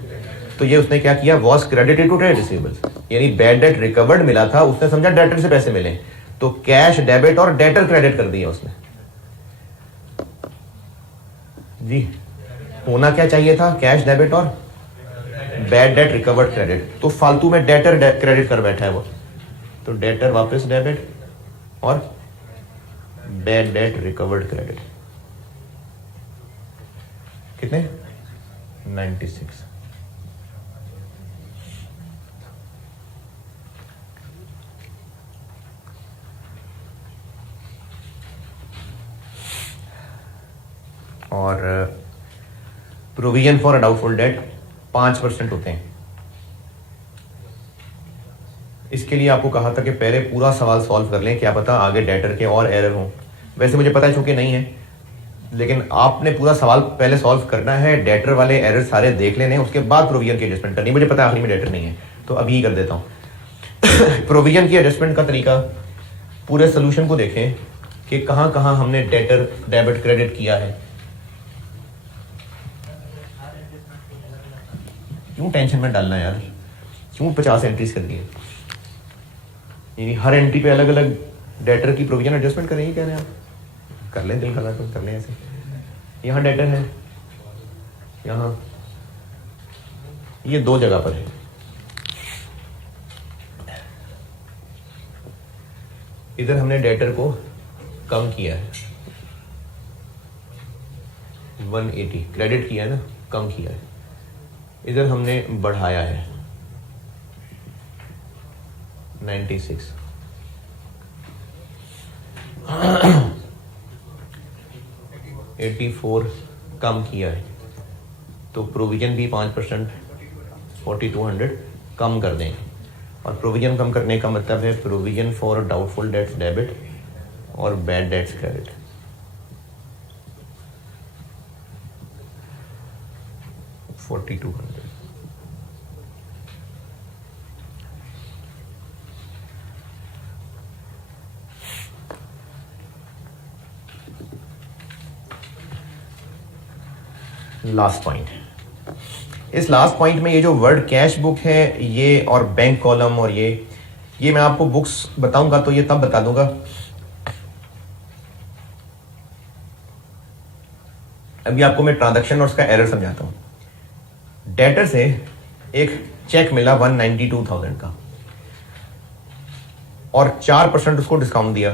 तो ये उसने क्या किया, was credited to trade receivables, यानी बैड डेट रिकवर्ड मिला था, उसने समझा डेटर से पैसे मिले, तो कैश डेबिट और डेटर क्रेडिट कर दिया उसने जी। होना क्या चाहिए था, कैश डेबिट और बैड डेट रिकवर्ड क्रेडिट, तो फालतू में डेटर क्रेडिट कर बैठा है वो, तो डेटर वापस डेबिट और बैड डेट रिकवर्ड क्रेडिट कितने 96। और प्रोविजन फॉर डाउटफुल डेट 5% होते हैं। इसके लिए आपको कहा था कि पहले पूरा सवाल सॉल्व कर लें, क्या पता आगे डेटर के और एरर हों। वैसे मुझे पता है चूंकि नहीं है, लेकिन आपने पूरा सवाल पहले सॉल्व करना है, डेटर वाले एरर सारे देख लेने, उसके बाद प्रोविजन की एडजस्टमेंट करनी। मुझे पता है आखिरी में डेटर नहीं है, तो अभी ही कर देता हूँ। प्रोविजन की एडजस्टमेंट का तरीका, पूरे सोल्यूशन को देखें कि कहाँ कहाँ हमने डेटर डेबिट क्रेडिट किया है। क्यों टेंशन में डालना यार, क्यों 50 एंट्रीज कर दिए, यानी हर एंट्री पे अलग अलग डेटर की प्रोविजन एडजस्टमेंट करेंगे कह रहे हैं आप, कर लें दिल खला कर लें ऐसे। यहाँ डेटर है, यहाँ ये 2 जगह पर है, इधर हमने डेटर को कम किया है 180, क्रेडिट किया है ना, कम किया है। इधर हमने बढ़ाया है 96। $84 कम किया है, तो प्रोविजन भी 5% 4200 कम कर दें। और प्रोविजन कम करने का मतलब है provision for doubtful debts debit और bad debts credit. $4200। Last point, इस लास्ट पॉइंट में ये जो वर्ड कैश बुक है ये और बैंक कॉलम और ये मैं आपको बुक्स बताऊंगा तो ये तब बता दूंगा। अभी आपको मैं ट्रांजैक्शन और उसका एरर समझाता हूं। डेटर से एक चेक मिला 192,000 का और 4% उसको डिस्काउंट दिया,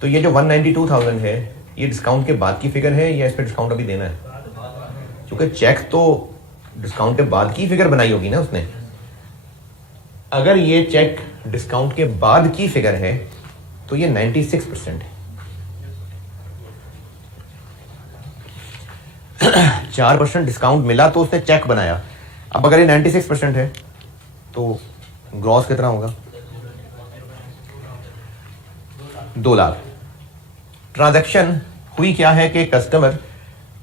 तो ये जो 192,000 है ये डिस्काउंट के बाद की फिगर है या इस पर डिस्काउंट अभी देना है? क्योंकि चेक तो डिस्काउंट के बाद की फिगर बनाई होगी ना उसने। अगर ये चेक डिस्काउंट के बाद की फिगर है तो ये 96% है। 4% डिस्काउंट मिला तो उसने चेक बनाया। अब अगर ये 96% है तो ग्रॉस कितना होगा? 2 लाख। ट्रांजैक्शन हुई क्या है कि कस्टमर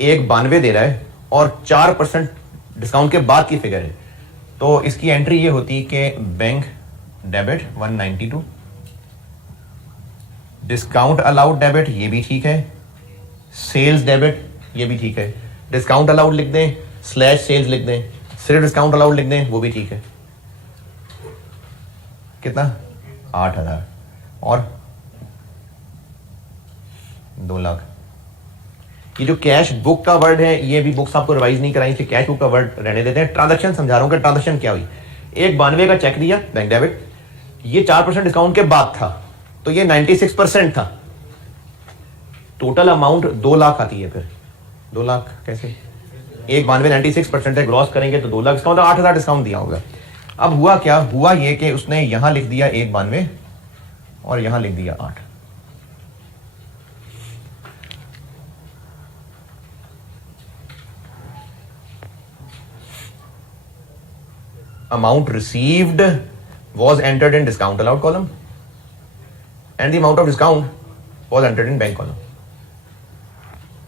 192 दे रहा है और 4% डिस्काउंट के बाद की फिगर है, तो इसकी एंट्री ये होती कि bank debit 192, discount allowed debit, ये भी ठीक है, सेल्स डेबिट, ये भी ठीक है, डिस्काउंट अलाउड लिख दें स्लैश सेल्स लिख दें, सिर्फ डिस्काउंट अलाउड लिख दें, वो भी ठीक है। कितना? 8,000 और 2 लाख। ये जो कैश बुक का वर्ड है ये भी बुक्स आपको रिवाइज नहीं कराई, इसलिए कैश बुक का वर्ड रहने देते हैं। ट्रांजैक्शन समझा रहा हूं कि ट्रांजैक्शन क्या हुई। 192 का चेक दिया बैंक डेबिट, ये 4% डिस्काउंट के बाद था तो ये 96% था। टोटल अमाउंट 2 लाख आती है। फिर 2 लाख कैसे? 192 96% है, ग्रॉस करेंगे तो 2 लाख, इसका मतलब 8,000 डिस्काउंट दिया होगा। अब हुआ क्या? हुआ ये कि उसने यहां लिख दिया 192 और यहां लिख दिया 8। Amount received was entered in discount allowed column and the amount of discount was entered in bank column.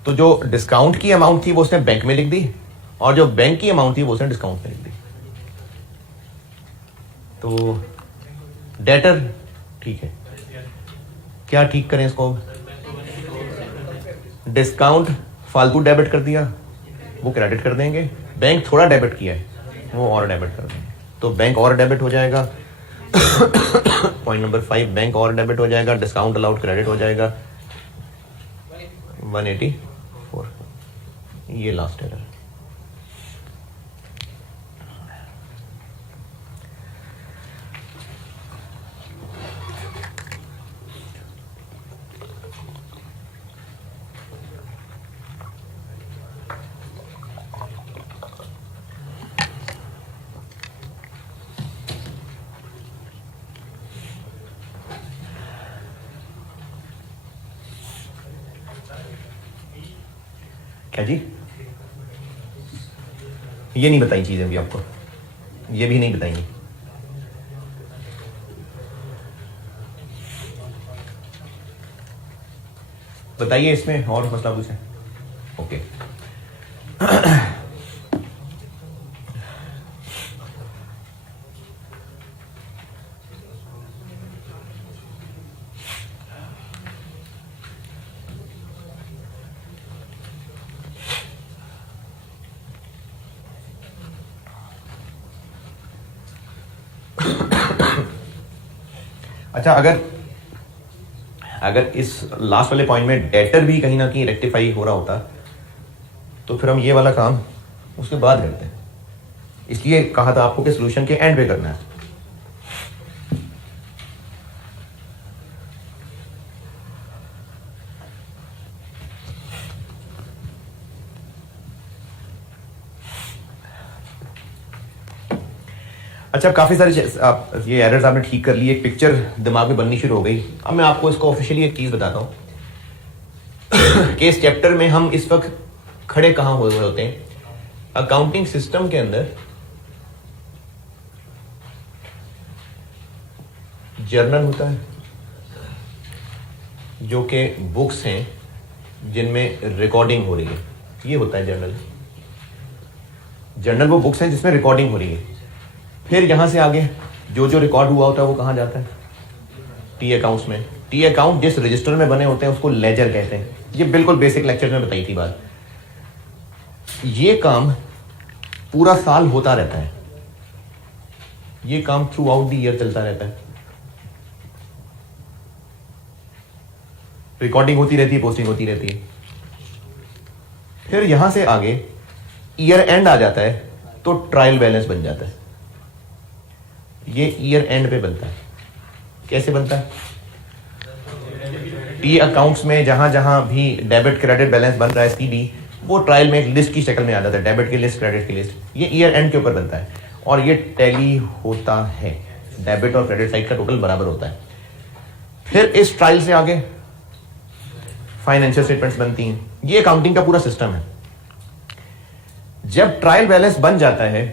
तो जो डिस्काउंट की अमाउंट थी वो उसने बैंक में लिख दी और जो बैंक की अमाउंट थी वो उसने डिस्काउंट में लिख दी। तो डेटर ठीक है, क्या ठीक करें इसको? डिस्काउंट फालतू डेबिट कर दिया, वो क्रेडिट कर देंगे। बैंक थोड़ा डेबिट किया है, वो और डेबिट कर देंगे, तो बैंक और डेबिट हो जाएगा। पॉइंट नंबर 5, बैंक और डेबिट हो जाएगा, डिस्काउंट अलाउड क्रेडिट हो जाएगा 184। ये लास्ट एरर। क्या जी? ये नहीं बताई चीजें भी आपको, ये भी नहीं बताएंगी। बताइए इसमें और मसला कुछ है? ओके। अच्छा, अगर इस लास्ट वाले पॉइंट में डेटर भी कहीं ना कहीं रेक्टिफाई हो रहा होता तो फिर हम ये वाला काम उसके बाद करते हैं। इसलिए कहा था आपको कि सोल्यूशन के एंड पे करना है। अच्छा, काफी सारे ये एरर्स आपने ठीक कर लिए, एक पिक्चर दिमाग में बननी शुरू हो गई। अब मैं आपको इसको ऑफिशियली एक चीज बताता हूं कि इस चैप्टर में हम इस वक्त खड़े कहां हुए होते हैं। अकाउंटिंग सिस्टम के अंदर जर्नल होता है, जो कि बुक्स हैं जिनमें रिकॉर्डिंग हो रही है। ये होता है जर्नल। जर्नल वो बुक्स हैं जिसमें रिकॉर्डिंग हो रही है। फिर यहां से आगे जो जो रिकॉर्ड हुआ होता है वो कहां जाता है? टी अकाउंट्स में। टी अकाउंट जिस रजिस्टर में बने होते हैं उसको लेजर कहते हैं। ये बिल्कुल बेसिक लेक्चर में बताई थी बात। ये काम पूरा साल होता रहता है, ये काम थ्रू आउट द ईयर चलता रहता है। रिकॉर्डिंग होती रहती है, पोस्टिंग होती रहती है। फिर यहां से आगे ईयर एंड आ जाता है तो ट्रायल बैलेंस बन जाता है। ये ईयर एंड पे बनता है। कैसे बनता है? टी अकाउंट्स में जहां जहां भी डेबिट क्रेडिट बैलेंस बन रहा है सीडी, वो ट्रायल में एक लिस्ट की शक्ल में आ जाता है। डेबिट की लिस्ट, क्रेडिट की लिस्ट। ये ईयर एंड के ऊपर बनता है और ये टैली होता है। डेबिट और क्रेडिट साइड का टोटल बराबर होता है। फिर इस ट्रायल से आगे फाइनेंशियल स्टेटमेंट्स बनती हैं। ये अकाउंटिंग का पूरा सिस्टम है। जब ट्रायल बैलेंस बन जाता है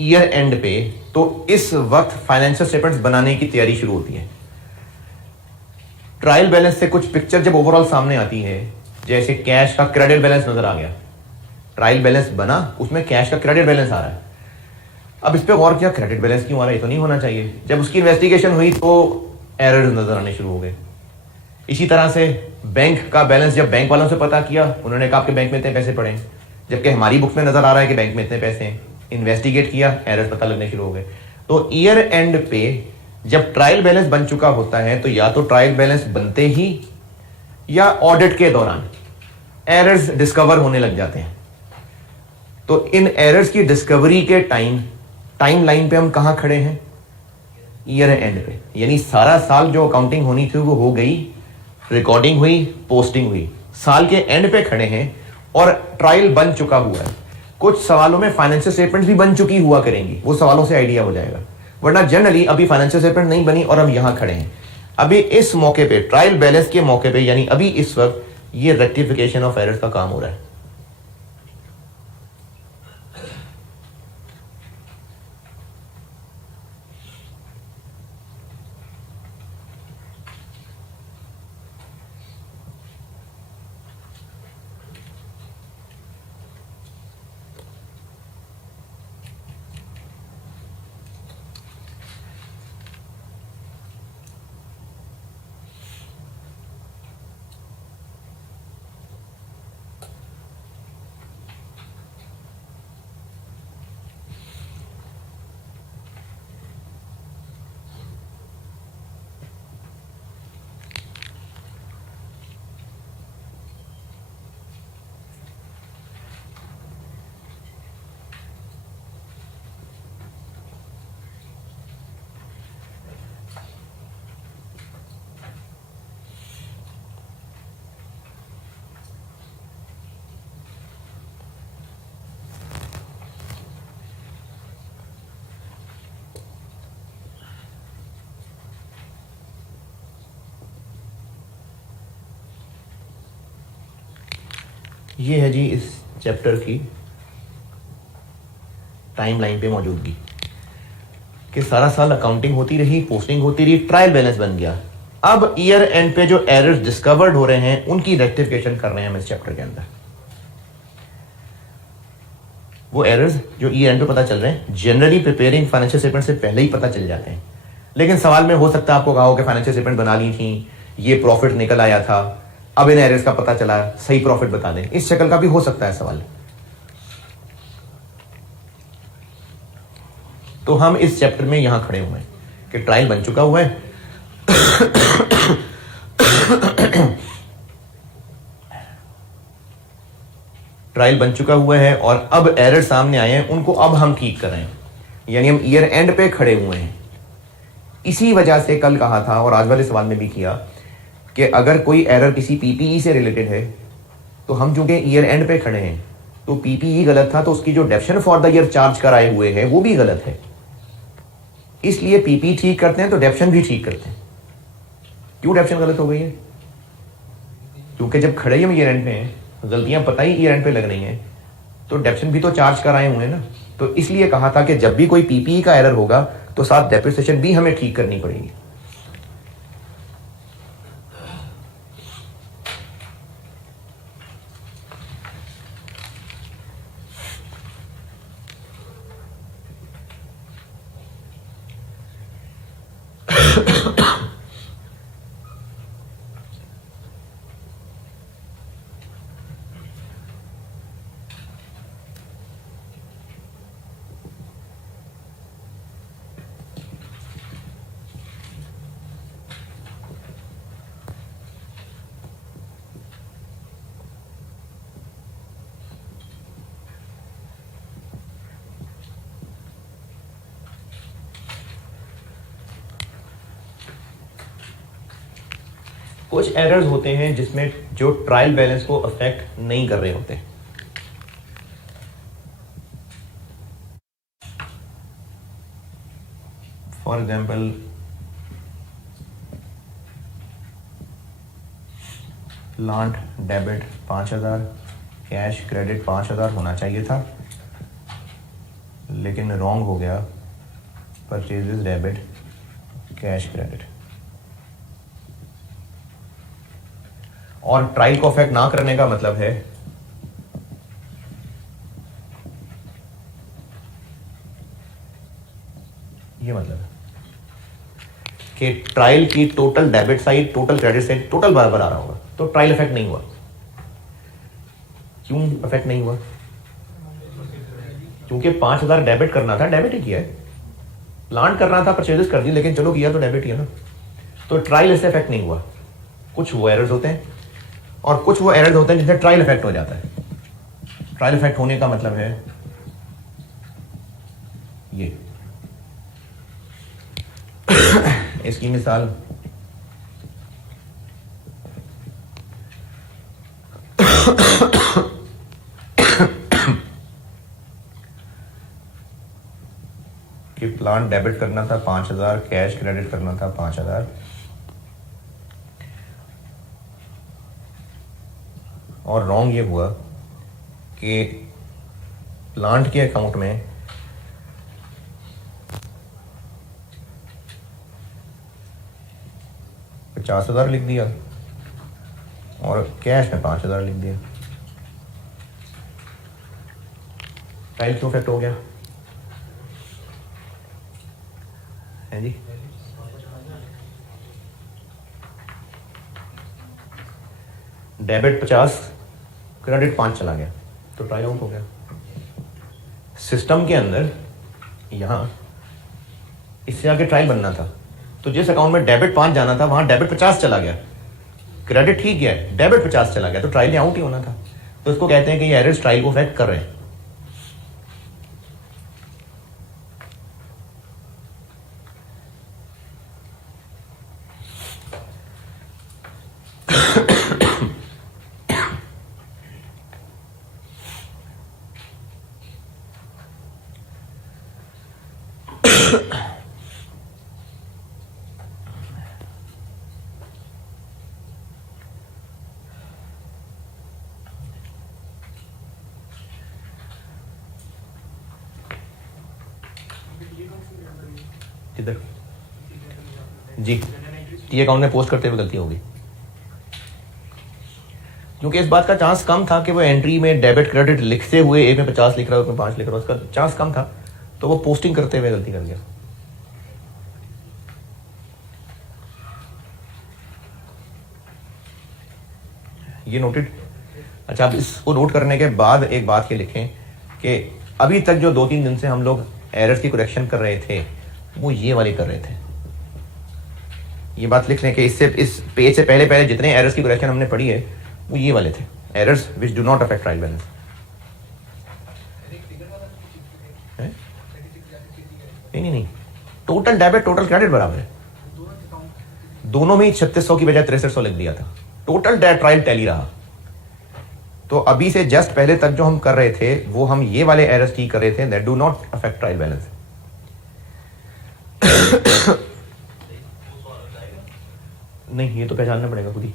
ईयर एंड पे, तो इस वक्त फाइनेंशियल स्टेटमेंट्स बनाने की तैयारी शुरू होती है। ट्रायल बैलेंस से कुछ पिक्चर जब ओवरऑल सामने आती है, जैसे कैश का क्रेडिट बैलेंस नजर आ गया, ट्रायल बैलेंस बना, उसमें कैश का क्रेडिट बैलेंस आ रहा है। अब इस पे गौर किया, क्रेडिट बैलेंस क्यों आ रहा है? ये तो नहीं होना चाहिए। जब उसकी इन्वेस्टिगेशन हुई तो एरर्स नजर आने शुरू हो गए। इसी तरह से बैंक का बैलेंस जब बैंक वालों से पता किया, उन्होंने कहा आपके बैंक में इतने पैसे पड़े हैं, जबकि हमारी बुक में नजर आ रहा है कि बैंक में इतने पैसे हैं। इन्वेस्टिगेट किया, एरर्स पता लगने शुरू हो गए। तो ईयर एंड पे जब ट्रायल बैलेंस बन चुका होता है, तो या तो ट्रायल बैलेंस बनते ही या ऑडिट के दौरान एरर्स डिस्कवर होने लग जाते हैं। तो इन एरर्स की डिस्कवरी के टाइम लाइन पे हम कहां खड़े हैं? ईयर एंड पे। यानी सारा साल जो अकाउंटिंग होनी थी वो हो गई, रिकॉर्डिंग हुई, पोस्टिंग हुई, साल के एंड पे खड़े हैं और ट्रायल बन चुका हुआ है। कुछ सवालों में फाइनेंशियल स्टेटमेंट भी बन चुकी हुआ करेंगी, वो सवालों से आइडिया हो जाएगा। वरना जनरली अभी फाइनेंशियल स्टेटमेंट नहीं बनी और हम यहां खड़े हैं। अभी इस मौके पे, ट्रायल बैलेंस के मौके पे, यानी अभी इस वक्त ये रेक्टिफिकेशन ऑफ एरर्स का काम हो रहा है। ये है जी इस चैप्टर की टाइमलाइन पे मौजूदगी कि सारा साल अकाउंटिंग होती रही, पोस्टिंग होती रही, ट्रायल बैलेंस बन गया। अब ईयर एंड पे जो एरर्स डिस्कवर्ड हो रहे हैं उनकी रेक्टिफिकेशन कर रहे हैं हम इस चैप्टर के अंदर। वो एरर्स जो ईयर एंड पे पता चल रहे हैं जनरली प्रिपेयरिंग फाइनेंशियल स्टेटमेंट से पहले ही पता चल जाते हैं, लेकिन सवाल में हो सकता है आपको कहा हो कि फाइनेंशियल स्टेटमेंट बना ली थी, ये प्रॉफिट निकल आया था, अब इन एरर्स का पता चला, सही प्रॉफिट बता दें। इस शक्ल का भी हो सकता है सवाल। तो हम इस चैप्टर में यहां खड़े हुए हैं कि ट्रायल बन चुका हुआ है ट्रायल बन चुका हुआ है और अब एरर सामने आए हैं, उनको अब हम ठीक कर रहे हैं, यानी हम ईयर एंड पे खड़े हुए हैं। इसी वजह से कल कहा था और आज वाले सवाल में भी किया कि अगर कोई एरर किसी पीपीई से रिलेटेड है तो हम चूंकि ईयर एंड पे खड़े हैं तो पीपीई गलत था तो उसकी जो डेप्शन फॉर द ईयर चार्ज कराए हुए हैं वो भी गलत है, इसलिए पीपी ठीक करते हैं तो डेप्शन भी ठीक करते हैं। क्यों डेप्शन गलत हो गई है? क्योंकि जब खड़े ही हम ईयर एंड पे हैं, गलतियां पता ही ईयर एंड पे लग रही हैं, तो डेप्शन भी तो चार्ज कराए हुए हैं ना। तो इसलिए कहा था कि जब भी कोई पीपीई का एरर होगा तो साथ डेप्रिसिएशन भी हमें ठीक करनी पड़ेगी। कुछ एरर्स होते हैं जिसमें जो ट्रायल बैलेंस को अफेक्ट नहीं कर रहे होते। For example plant debit 5000, cash credit 5000 होना चाहिए था, लेकिन रॉन्ग हो गया, परचेजेस डेबिट कैश क्रेडिट। और ट्रायल को अफेक्ट ना करने का मतलब है ये मतलब है कि ट्रायल की total debit side, total credit side, total बराबर आ रहा होगा, तो ट्रायल इफेक्ट नहीं हुआ। क्यों इफेक्ट नहीं हुआ? क्योंकि 5000 डेबिट करना था, डेबिट ही किया है। प्लांट करना था, परचेजेस कर दी, लेकिन चलो किया तो डेबिट ही है ना, तो ट्रायल इससे इफेक्ट नहीं हुआ। कुछ वो एरर्स होते हैं और कुछ वो एरर्स होते हैं जिससे ट्रायल इफेक्ट हो जाता है। ट्रायल इफेक्ट होने का मतलब है ये इसकी मिसाल कि प्लान डेबिट करना था 5000, कैश क्रेडिट करना था 5000, और रॉन्ग ये हुआ कि प्लांट के अकाउंट में $50,000 लिख दिया और कैश में 5000 लिख दिया। ट्रायल क्यों इफेक्ट हो गया है जी? डेबिट 50, क्रेडिट 5 चला गया, तो ट्रायल आउट हो गया। सिस्टम के अंदर यहां इससे आगे ट्रायल बनना था, तो जिस अकाउंट में डेबिट 5 जाना था वहां डेबिट 50 चला गया, क्रेडिट ठीक गया, डेबिट 50 चला गया, तो ट्रायल आउट ही होना था। तो इसको कहते हैं कि ये एरर्स ट्रायल को अफेक्ट कर रहे हैं। किधर जी, टी अकाउंट में पोस्ट करते हुए गलती होगी, क्योंकि इस बात का चांस कम था कि वो एंट्री में डेबिट क्रेडिट लिखते हुए एक में 50 लिख रहा है, उसमें 5 लिख रहा है, उसका चांस कम था, तो वो पोस्टिंग करते हुए गलती कर गया। ये नोटेड। अच्छा, अब इसको नोट करने के बाद एक बात ये लिखें कि अभी तक जो 2-3 दिन से हम लोग एरर्स की करेक्शन कर रहे थे वो ये वाले कर रहे थे। ये बात लिख लें कि इससे इस पेज से पहले पहले जितने एरर्स की करेक्शन हमने पढ़ी है वो ये वाले थे, errors which do not affect trial balance. नहीं, टोटल डेबिट टोटल क्रेडिट बराबर है, दोनों में ही 3600 की बजाय 6300 लिख दिया था, टोटल ट्रायल टैली रहा। तो अभी से जस्ट पहले तक जो हम कर रहे थे वो हम ये वाले एरर्स ठीक कर रहे थे, that do not affect trial balance. नहीं, ये तो पहचानना पड़ेगा खुद ही।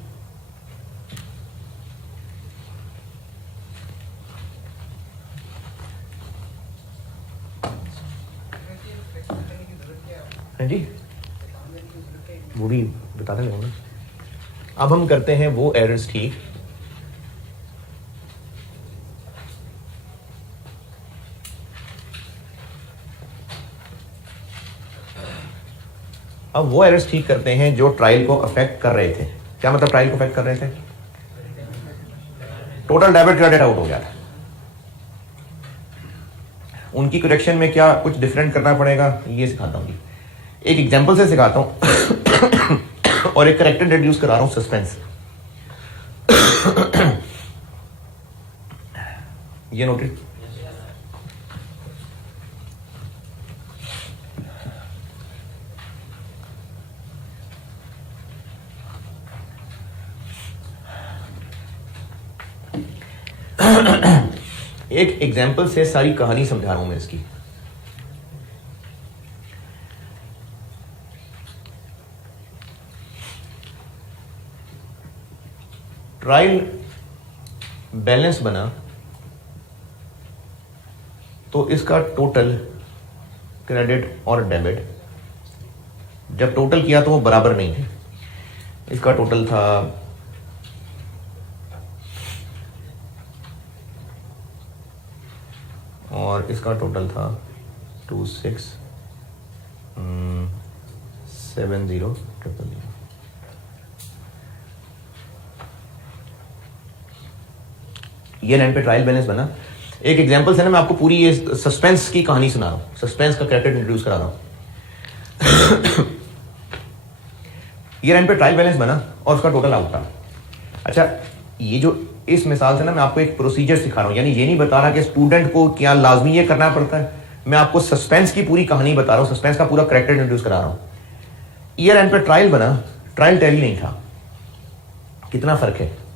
हाँ जी, वो भी बताने लगूंगा। अब हम करते हैं वो एरर्स ठीक अब वो एरर्स ठीक करते हैं जो ट्रायल को अफेक्ट कर रहे थे। क्या मतलब ट्रायल को अफेक्ट कर रहे थे? टोटल डेबिट क्रेडिट आउट हो गया था, उनकी करेक्शन में क्या कुछ डिफरेंट करना पड़ेगा ये सिखाता हूँ। एक एग्जांपल से सिखाता हूँ और एक करेक्टर इंट्रोड्यूस करा रहा हूँ, सस्पेंस। ये नोटेड। एक एग्जाम्पल से सारी कहानी समझा रहा हूं मैं इसकी। ट्रायल बैलेंस बना तो इसका टोटल क्रेडिट और डेबिट, जब टोटल किया तो वो बराबर नहीं थे। इसका टोटल था और इसका टोटल था 267000। ये लाइन पे ट्रायल बैलेंस बना। एक एग्जांपल से ना मैं आपको पूरी ये सस्पेंस की कहानी सुना रहा हूं, सस्पेंस का कैरेक्टर इंट्रोड्यूस करा रहा हूं। ये लाइन पे ट्रायल बैलेंस बना और उसका टोटल आउट था। अच्छा, ये जो इस मिसाल से ना मैं आपको एक प्रोसीजर सिखा रहा हूं, यानी ये नहीं बता रहा कि स्टूडेंट को क्या लाजमी ये करना पड़ता है, मैं आपको सस्पेंस की पूरी कहानी बता रहा हूं, सस्पेंस का पूरा कैरेक्टर इंट्रोड्यूस करा रहा हूं। ईयर एंड पे ट्रायल बना, ट्रायल टैली नहीं था। कितना फर्क है?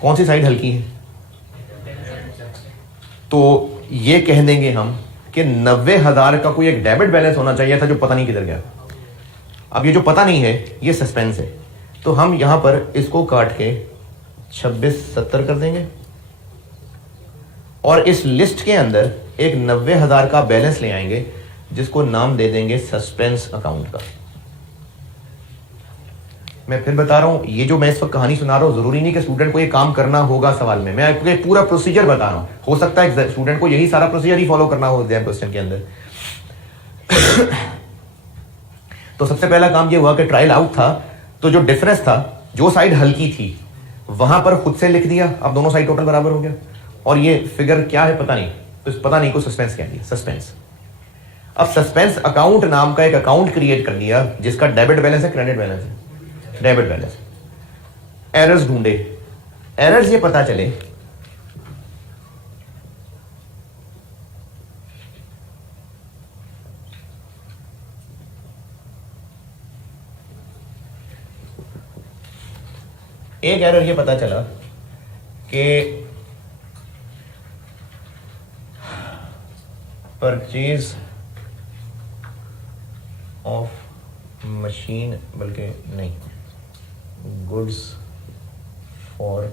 कौन सी साइड हल्की है? तो ये कह देंगे हम कि 90,000 का कोई एक डेबिट बैलेंस होना चाहिए था जो पता नहीं किधर गया। अब ये जो पता नहीं है ये सस्पेंस है, तो हम यहां पर इसको काट के 2670 कर देंगे और इस लिस्ट के अंदर एक 90,000 का बैलेंस ले आएंगे जिसको नाम दे देंगे सस्पेंस अकाउंट का। मैं फिर बता रहा हूं, ये जो मैं इस वक्त कहानी सुना रहा हूं जरूरी नहीं कि स्टूडेंट को ये काम करना होगा सवाल में, मैं आपको पूरा प्रोसीजर बता रहा हूं। हो सकता है स्टूडेंट को यही सारा प्रोसीजर ही फॉलो करना हो एग्जाम क्वेश्चन के अंदर। तो सबसे पहला काम ये हुआ कि ट्रायल आउट था, तो जो डिफरेंस था, जो साइड हल्की थी वहां पर खुद से लिख दिया, अब दोनों साइड टोटल बराबर हो गया। और ये फिगर क्या है पता नहीं, तो इस पता नहीं को सस्पेंस कह दिया, सस्पेंस। अब सस्पेंस अकाउंट नाम का एक अकाउंट क्रिएट कर दिया जिसका डेबिट बैलेंस है, क्रेडिट बैलेंस है, डेबिट बैलेंस। एरर्स ढूंढे, एरर्स ये पता चले एक एरर ये पता चला कि परचेज ऑफ मशीन, बल्कि नहीं, goods for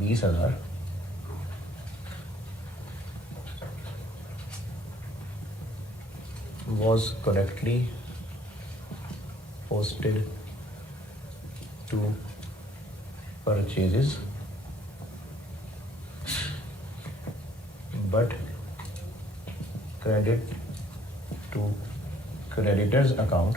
20,000 was correctly posted to purchases but credit to creditor's account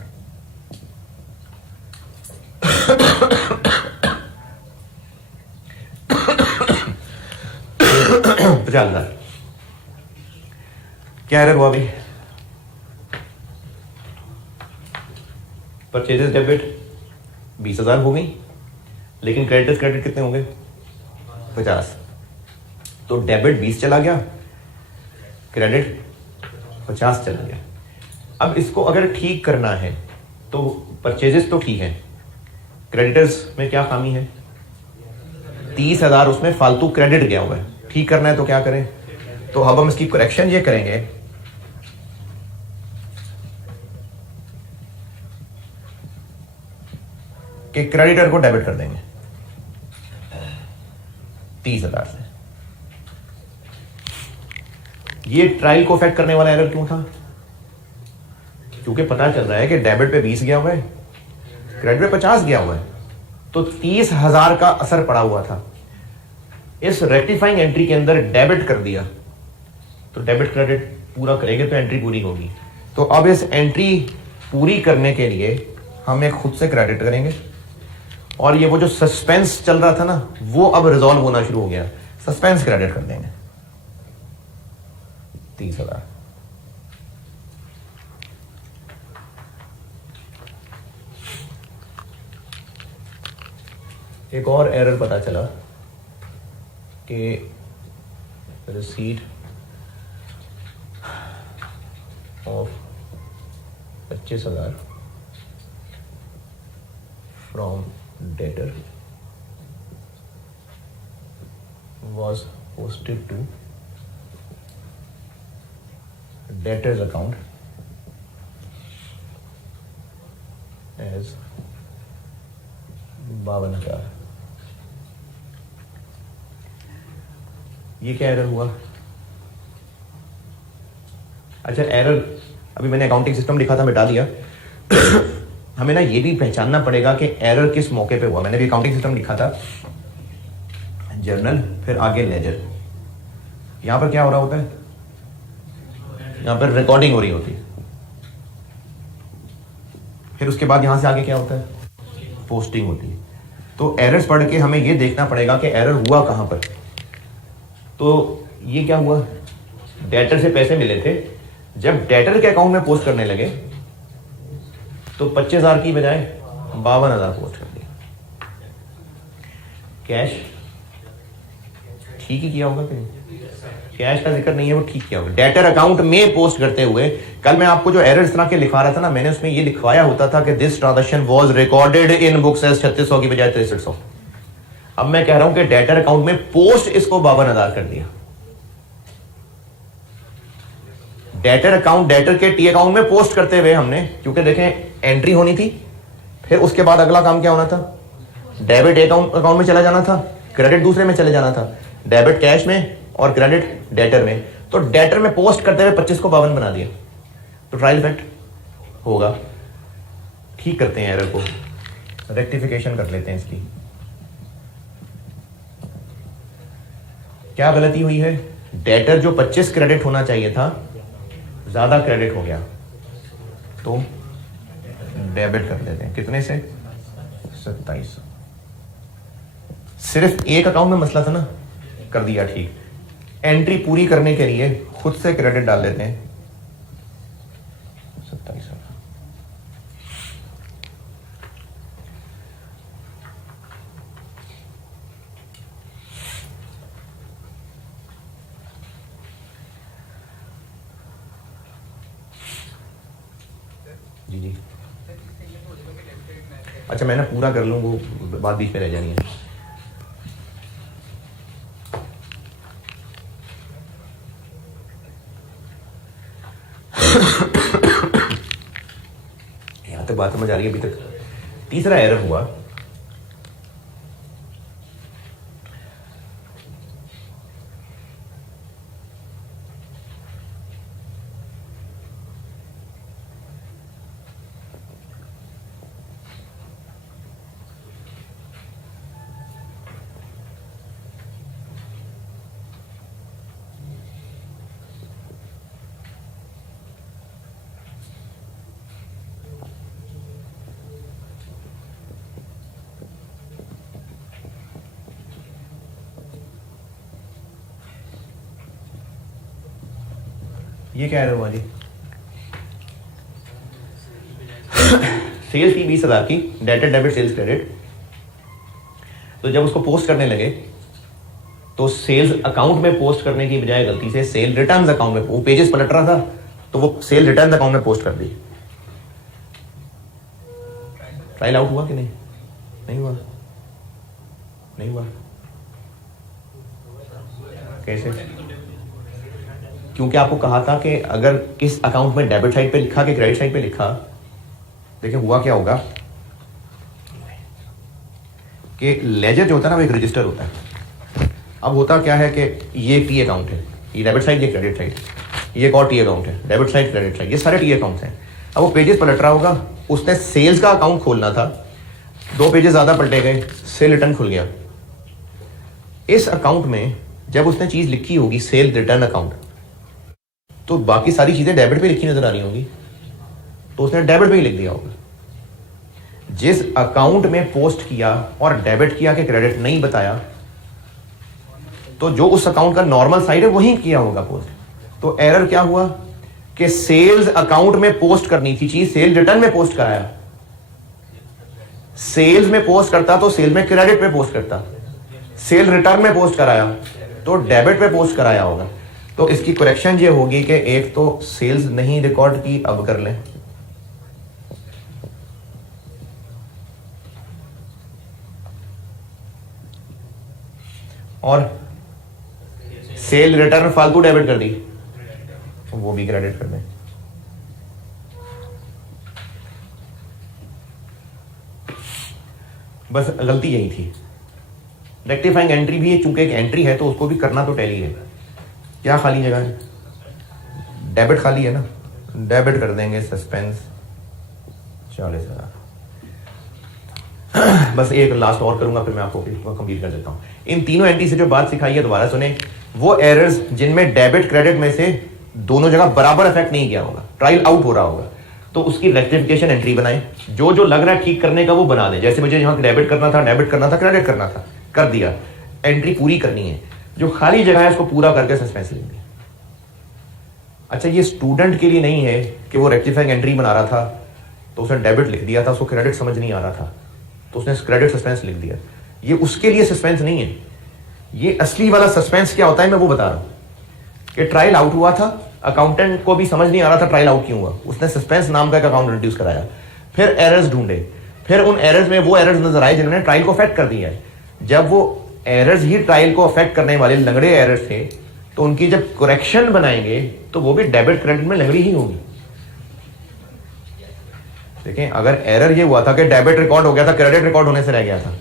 $50,000। क्या एरर हुआ अभी? परचेजेस डेबिट 20,000 हो गई, लेकिन क्रेडिटर्स क्रेडिट कितने होंगे? 50। तो डेबिट 20 चला गया, क्रेडिट 50 चला गया। अब इसको अगर ठीक करना है तो परचेजेस तो ठीक है, क्रेडिटर्स में क्या खामी है? 30,000 उसमें फालतू क्रेडिट गया हुआ है, ठीक करना है तो क्या करें? तो अब हम इसकी करेक्शन ये करेंगे कि क्रेडिटर को डेबिट कर देंगे 30,000 से। ये ट्रायल को अफेक्ट करने वाला एरर क्यों था? क्योंकि पता चल रहा है कि डेबिट पे 20 गया हुआ है, क्रेडिट पे 50 गया हुआ है, तो 30,000 का असर पड़ा हुआ था। इस रेक्टिफाइंग एंट्री के अंदर डेबिट कर दिया तो डेबिट क्रेडिट पूरा करेंगे तो एंट्री पूरी होगी। तो अब इस एंट्री पूरी करने के लिए हम एक खुद से क्रेडिट करेंगे, और ये वो जो सस्पेंस चल रहा था ना, वो अब रिजॉल्व होना शुरू हो गया। सस्पेंस क्रेडिट कर देंगे 30,000। एक और एरर पता चला कि receipt of 25,000 from debtor was posted to debtor's account as 52,000। ये क्या एरर हुआ? अच्छा, एरर अभी मैंने अकाउंटिंग सिस्टम लिखा था, मिटा दिया। हमें ना ये भी पहचानना पड़ेगा कि एरर किस मौके पे हुआ। मैंने भी अकाउंटिंग सिस्टम लिखा था, जर्नल, फिर आगे लेजर। यहां पर क्या हो रहा होता है? यहां पर रिकॉर्डिंग हो रही होती है, फिर उसके बाद यहां से आगे क्या होता है? पोस्टिंग होती है। तो एरर्स पढ़ के हमें ये देखना पड़ेगा कि एरर हुआ कहां पर। तो ये क्या हुआ? डेटर से पैसे मिले थे, जब डेटर के अकाउंट में पोस्ट करने लगे तो 25,000 की बजाय 52,000 पोस्ट कर दिया। कैश ठीक ही किया होगा कि नहीं? कैश का जिक्र नहीं है, वो ठीक किया होगा। डेटर अकाउंट में पोस्ट करते हुए, कल मैं आपको जो एरर इस तरह के लिखा रहा था ना, मैंने उसमें ये लिखवाया होता था कि this transaction was recorded in books as 3600 की बजाय 6300। अब मैं कह रहा हूं कि डेटर अकाउंट में पोस्ट इसको 52,000 कर दिया। डेटर अकाउंट, डेटर के टी अकाउंट में पोस्ट करते हुए हमने, क्योंकि देखें एंट्री होनी थी, फिर उसके बाद अगला काम क्या होना था? डेबिट अकाउंट में चला जाना था, क्रेडिट दूसरे में चले जाना था, डेबिट कैश में और क्रेडिट डेटर में। तो डेटर में पोस्ट करते हुए 25 को 52 बना दिया, तो ट्रायल इफेक्ट होगा। ठीक करते हैं एरर को, रेक्टिफिकेशन कर लेते हैं इसकी। क्या गलती हुई है? डेटर जो 25 क्रेडिट होना चाहिए था, ज्यादा क्रेडिट हो गया, तो डेबिट कर देते हैं। कितने से? 27। सिर्फ एक अकाउंट में मसला था ना, कर दिया ठीक। एंट्री पूरी करने के लिए खुद से क्रेडिट डाल देते हैं 27। जी जी, अच्छा मैं ना पूरा कर लूँ, वो बात बीच में रह जानी है। यहां तक बात समझ आ रही है अभी तक? तीसरा एरर हुआ, ये क्या एरर हुआ जी? सेल्स थी 20,000 की, डेबिट सेल्स क्रेडिट। तो जब उसको पोस्ट करने लगे तो सेल्स अकाउंट में पोस्ट करने की बजाय गलती से सेल रिटर्न्स अकाउंट में, वो पेजेस पलट रहा था तो वो सेल रिटर्न्स अकाउंट में पोस्ट कर दी। ट्रायल आउट हुआ कि नहीं? नहीं हुआ। नहीं हुआ कैसे? क्योंकि आपको कहा था कि अगर इस अकाउंट में डेबिट साइड पे लिखा कि क्रेडिट साइड पे लिखा, देखिए हुआ क्या होगा कि लेजर जो होता है ना वो एक रजिस्टर होता है। अब होता क्या है कि ये टी अकाउंट है, ये डेबिट साइड, ये क्रेडिट साइड, ये एक और टी अकाउंट है, डेबिट साइड क्रेडिट साइड, ये सारे टी अकाउंट्स हैं। अब वो पेजेस पलट रहा होगा, उसने सेल्स का अकाउंट खोलना था, 2 पेजेस ज्यादा पलटे गए, सेल रिटर्न खुल गया। इस अकाउंट में जब उसने चीज लिखी होगी सेल रिटर्न अकाउंट, तो बाकी सारी चीजें डेबिट पे लिखी नजर आ रही होंगी, तो उसने डेबिट पे ही लिख दिया होगा। जिस अकाउंट में पोस्ट किया और डेबिट किया कि क्रेडिट नहीं बताया, तो जो उस अकाउंट का नॉर्मल साइड है वही किया होगा पोस्ट। तो एरर क्या हुआ कि सेल्स अकाउंट में पोस्ट करनी थी चीज, सेल रिटर्न में पोस्ट कराया। सेल्स में पोस्ट करता तो सेल में क्रेडिट पे पोस्ट करता, सेल रिटर्न में पोस्ट कराया तो डेबिट पे पोस्ट कराया होगा। तो इसकी करेक्शन ये होगी कि एक तो सेल्स नहीं रिकॉर्ड की, अब कर लें, और सेल रिटर्न फालतू डेबिट कर दी, वो भी क्रेडिट कर दें। बस गलती यही थी। रेक्टिफाइंग एंट्री भी चूंकि एक एंट्री है तो उसको भी करना तो टैली है। क्या खाली जगह है? डेबिट खाली है ना, डेबिट कर देंगे सस्पेंस 40,000। बस एक लास्ट और करूंगा फिर मैं आपको कंप्लीट कर देता हूं। इन तीनों एंट्री से जो बात सिखाई है दोबारा सुने। वो एरर्स जिनमें डेबिट क्रेडिट में से दोनों जगह बराबर इफेक्ट नहीं किया होगा, ट्रायल आउट हो रहा होगा, तो उसकी रेक्टिफिकेशन एंट्री बनाएं। जो जो लग रहा है ठीक करने का वो बना दें। जैसे मुझे यहाँ डेबिट करना था, डेबिट करना था, क्रेडिट करना था, कर दिया, एंट्री पूरी करनी है। जो खाली जगह है उसको पूरा करके सस्पेंस लेंगे। अच्छा, ये स्टूडेंट के लिए नहीं है कि वो रेक्टिफाइंग एंट्री बना रहा था तो उसने डेबिट लिख दिया था, उसको क्रेडिट समझ नहीं आ रहा था तो उसने क्रेडिट सस्पेंस लिख दिया। ये उसके लिए सस्पेंस नहीं है। ये असली वाला सस्पेंस क्या होता है मैं वो बता रहा हूं कि ट्रायल आउट हुआ था, अकाउंटेंट को भी समझ नहीं आ रहा था ट्रायल आउट क्यों हुआ, उसने सस्पेंस नाम का एक अकाउंट इंट्रोड्यूस कराया, फिर एरर्स ढूंढे, फिर उन एरर्स में वो एरर्स नजर आए जिन्होंने ट्रायल को अफेक्ट कर दिया है। जब वो एरर्स ही ट्रायल को अफेक्ट करने वाले लंगड़े एरर्स थे तो उनकी जब करेक्शन बनाएंगे तो वो भी डेबिट क्रेडिट में लंगड़ी ही होगी। देखें, अगर एरर ये हुआ था कि डेबिट रिकॉर्ड हो गया था, क्रेडिट रिकॉर्ड होने से रह गया था,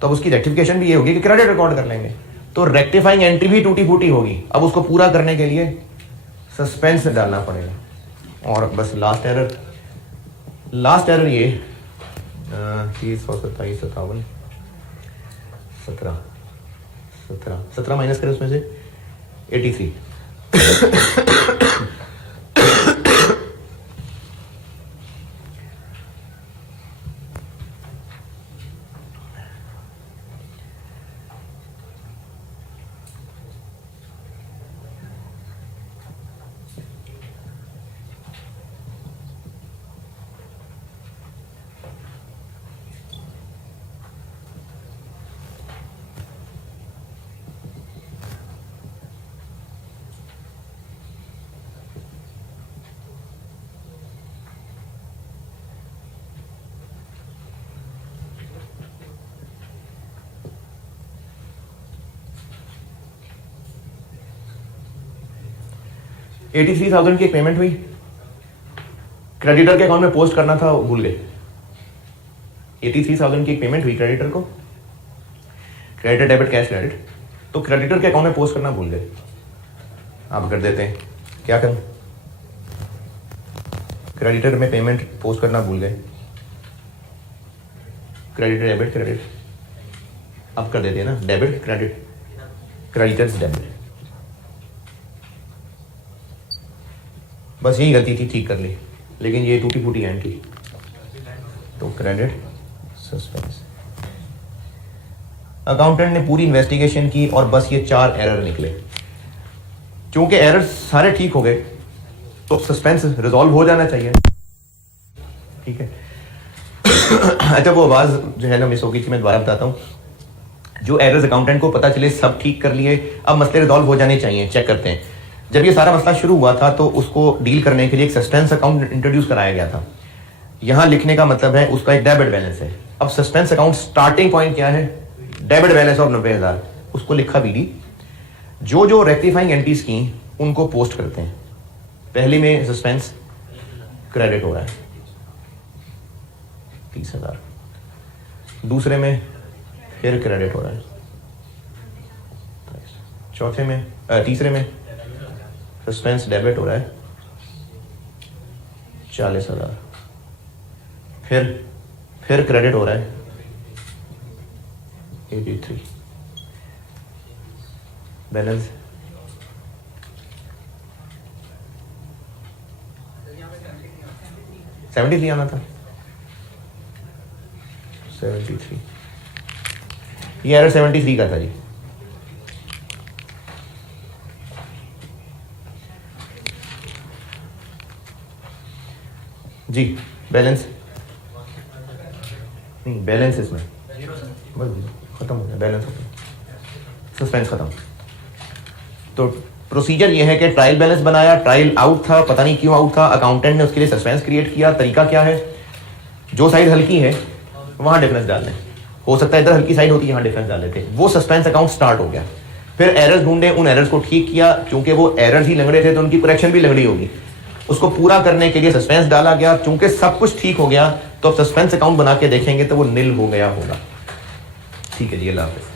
तो उसकी रेक्टिफिकेशन भी ये होगी कि क्रेडिट रिकॉर्ड कर लेंगे। तो रेक्टिफाइंग एंट्री भी टूटी फूटी होगी। अब उसको पूरा करने के लिए सस्पेंस डालना पड़ेगा। और बस लास्ट एरर ये 30, 27, 57, 17 माइनस करें उसमें से 83। $83,000 की एक पेमेंट हुई, क्रेडिटर के अकाउंट में पोस्ट करना था, भूल गए। 83,000 की एक पेमेंट हुई क्रेडिटर को, क्रेडिटर डेबिट कैश क्रेडिट, तो क्रेडिटर के अकाउंट में पोस्ट करना भूल गए। आप कर देते हैं, क्या करें? क्रेडिटर में पेमेंट पोस्ट करना भूल गए, क्रेडिटर डेबिट क्रेडिट, अब कर देते हैं ना, डेबिट क्रेडिट, क्रेडिटर्स डेबिट। बस यही गलती थी, ठीक कर ली, लेकिन ये टूटी फूटी एंट्री, तो क्रेडिट सस्पेंस। अकाउंटेंट ने पूरी इन्वेस्टिगेशन की और बस ये 4 एरर निकले। क्योंकि एरर सारे ठीक हो गए तो सस्पेंस रिजॉल्व हो जाना चाहिए, ठीक है। अच्छा, वो आवाज जो है ना मिस हो गई थी, मैं दोबारा बताता हूँ। जो एरर्स अकाउंटेंट को पता चले सब ठीक कर लिए, अब मसले रिजॉल्व हो जाने चाहिए, चेक करते हैं। जब ये सारा मसला शुरू हुआ था तो उसको डील करने के लिए एक सस्पेंस अकाउंट इंट्रोड्यूस कराया गया था। यहां लिखने का मतलब है उसका एक डेबिट बैलेंस है। अब सस्पेंस अकाउंट स्टार्टिंग पॉइंट क्या है? डेबिट बैलेंस ऑफ 90,000, उसको लिखा बीडी। जो जो रेक्टिफाइंग एंट्रीज की उनको पोस्ट करते हैं। पहले में सस्पेंस क्रेडिट हो रहा है 30,000, दूसरे में फिर क्रेडिट हो रहा है, चौथे में तीसरे में सस्पेंस डेबिट हो रहा है 40,000, फिर क्रेडिट हो रहा है 83। बैलेंस $73 आना था, 73। ये एरर 73 का था जी। जी बैलेंस नहीं, बैलेंस इसमें बस खत्म हो गया, बैलेंस हो गया, सस्पेंस खत्म। तो प्रोसीजर ये है कि ट्रायल बैलेंस बनाया, ट्रायल आउट था, पता नहीं क्यों आउट था, अकाउंटेंट ने उसके लिए सस्पेंस क्रिएट किया। तरीका क्या है? जो साइड हल्की है वहां डिफरेंस डाल लें, हो सकता है इधर हल्की साइड होती है, यहाँ डिफरेंस डाल लेते, वो सस्पेंस अकाउंट स्टार्ट हो गया। फिर एरर्स ढूंढे, उन एरर्स को ठीक किया, क्योंकि वो एरर्स ही लंगड़े थे तो उनकी करेक्शन भी लंगड़ी होगी। उसको पूरा करने के लिए सस्पेंस डाला गया, चूंकि सब कुछ ठीक हो गया तो अब सस्पेंस अकाउंट बना के देखेंगे तो वो निल हो गया होगा। ठीक है जी, अल्लाह हाफिज़।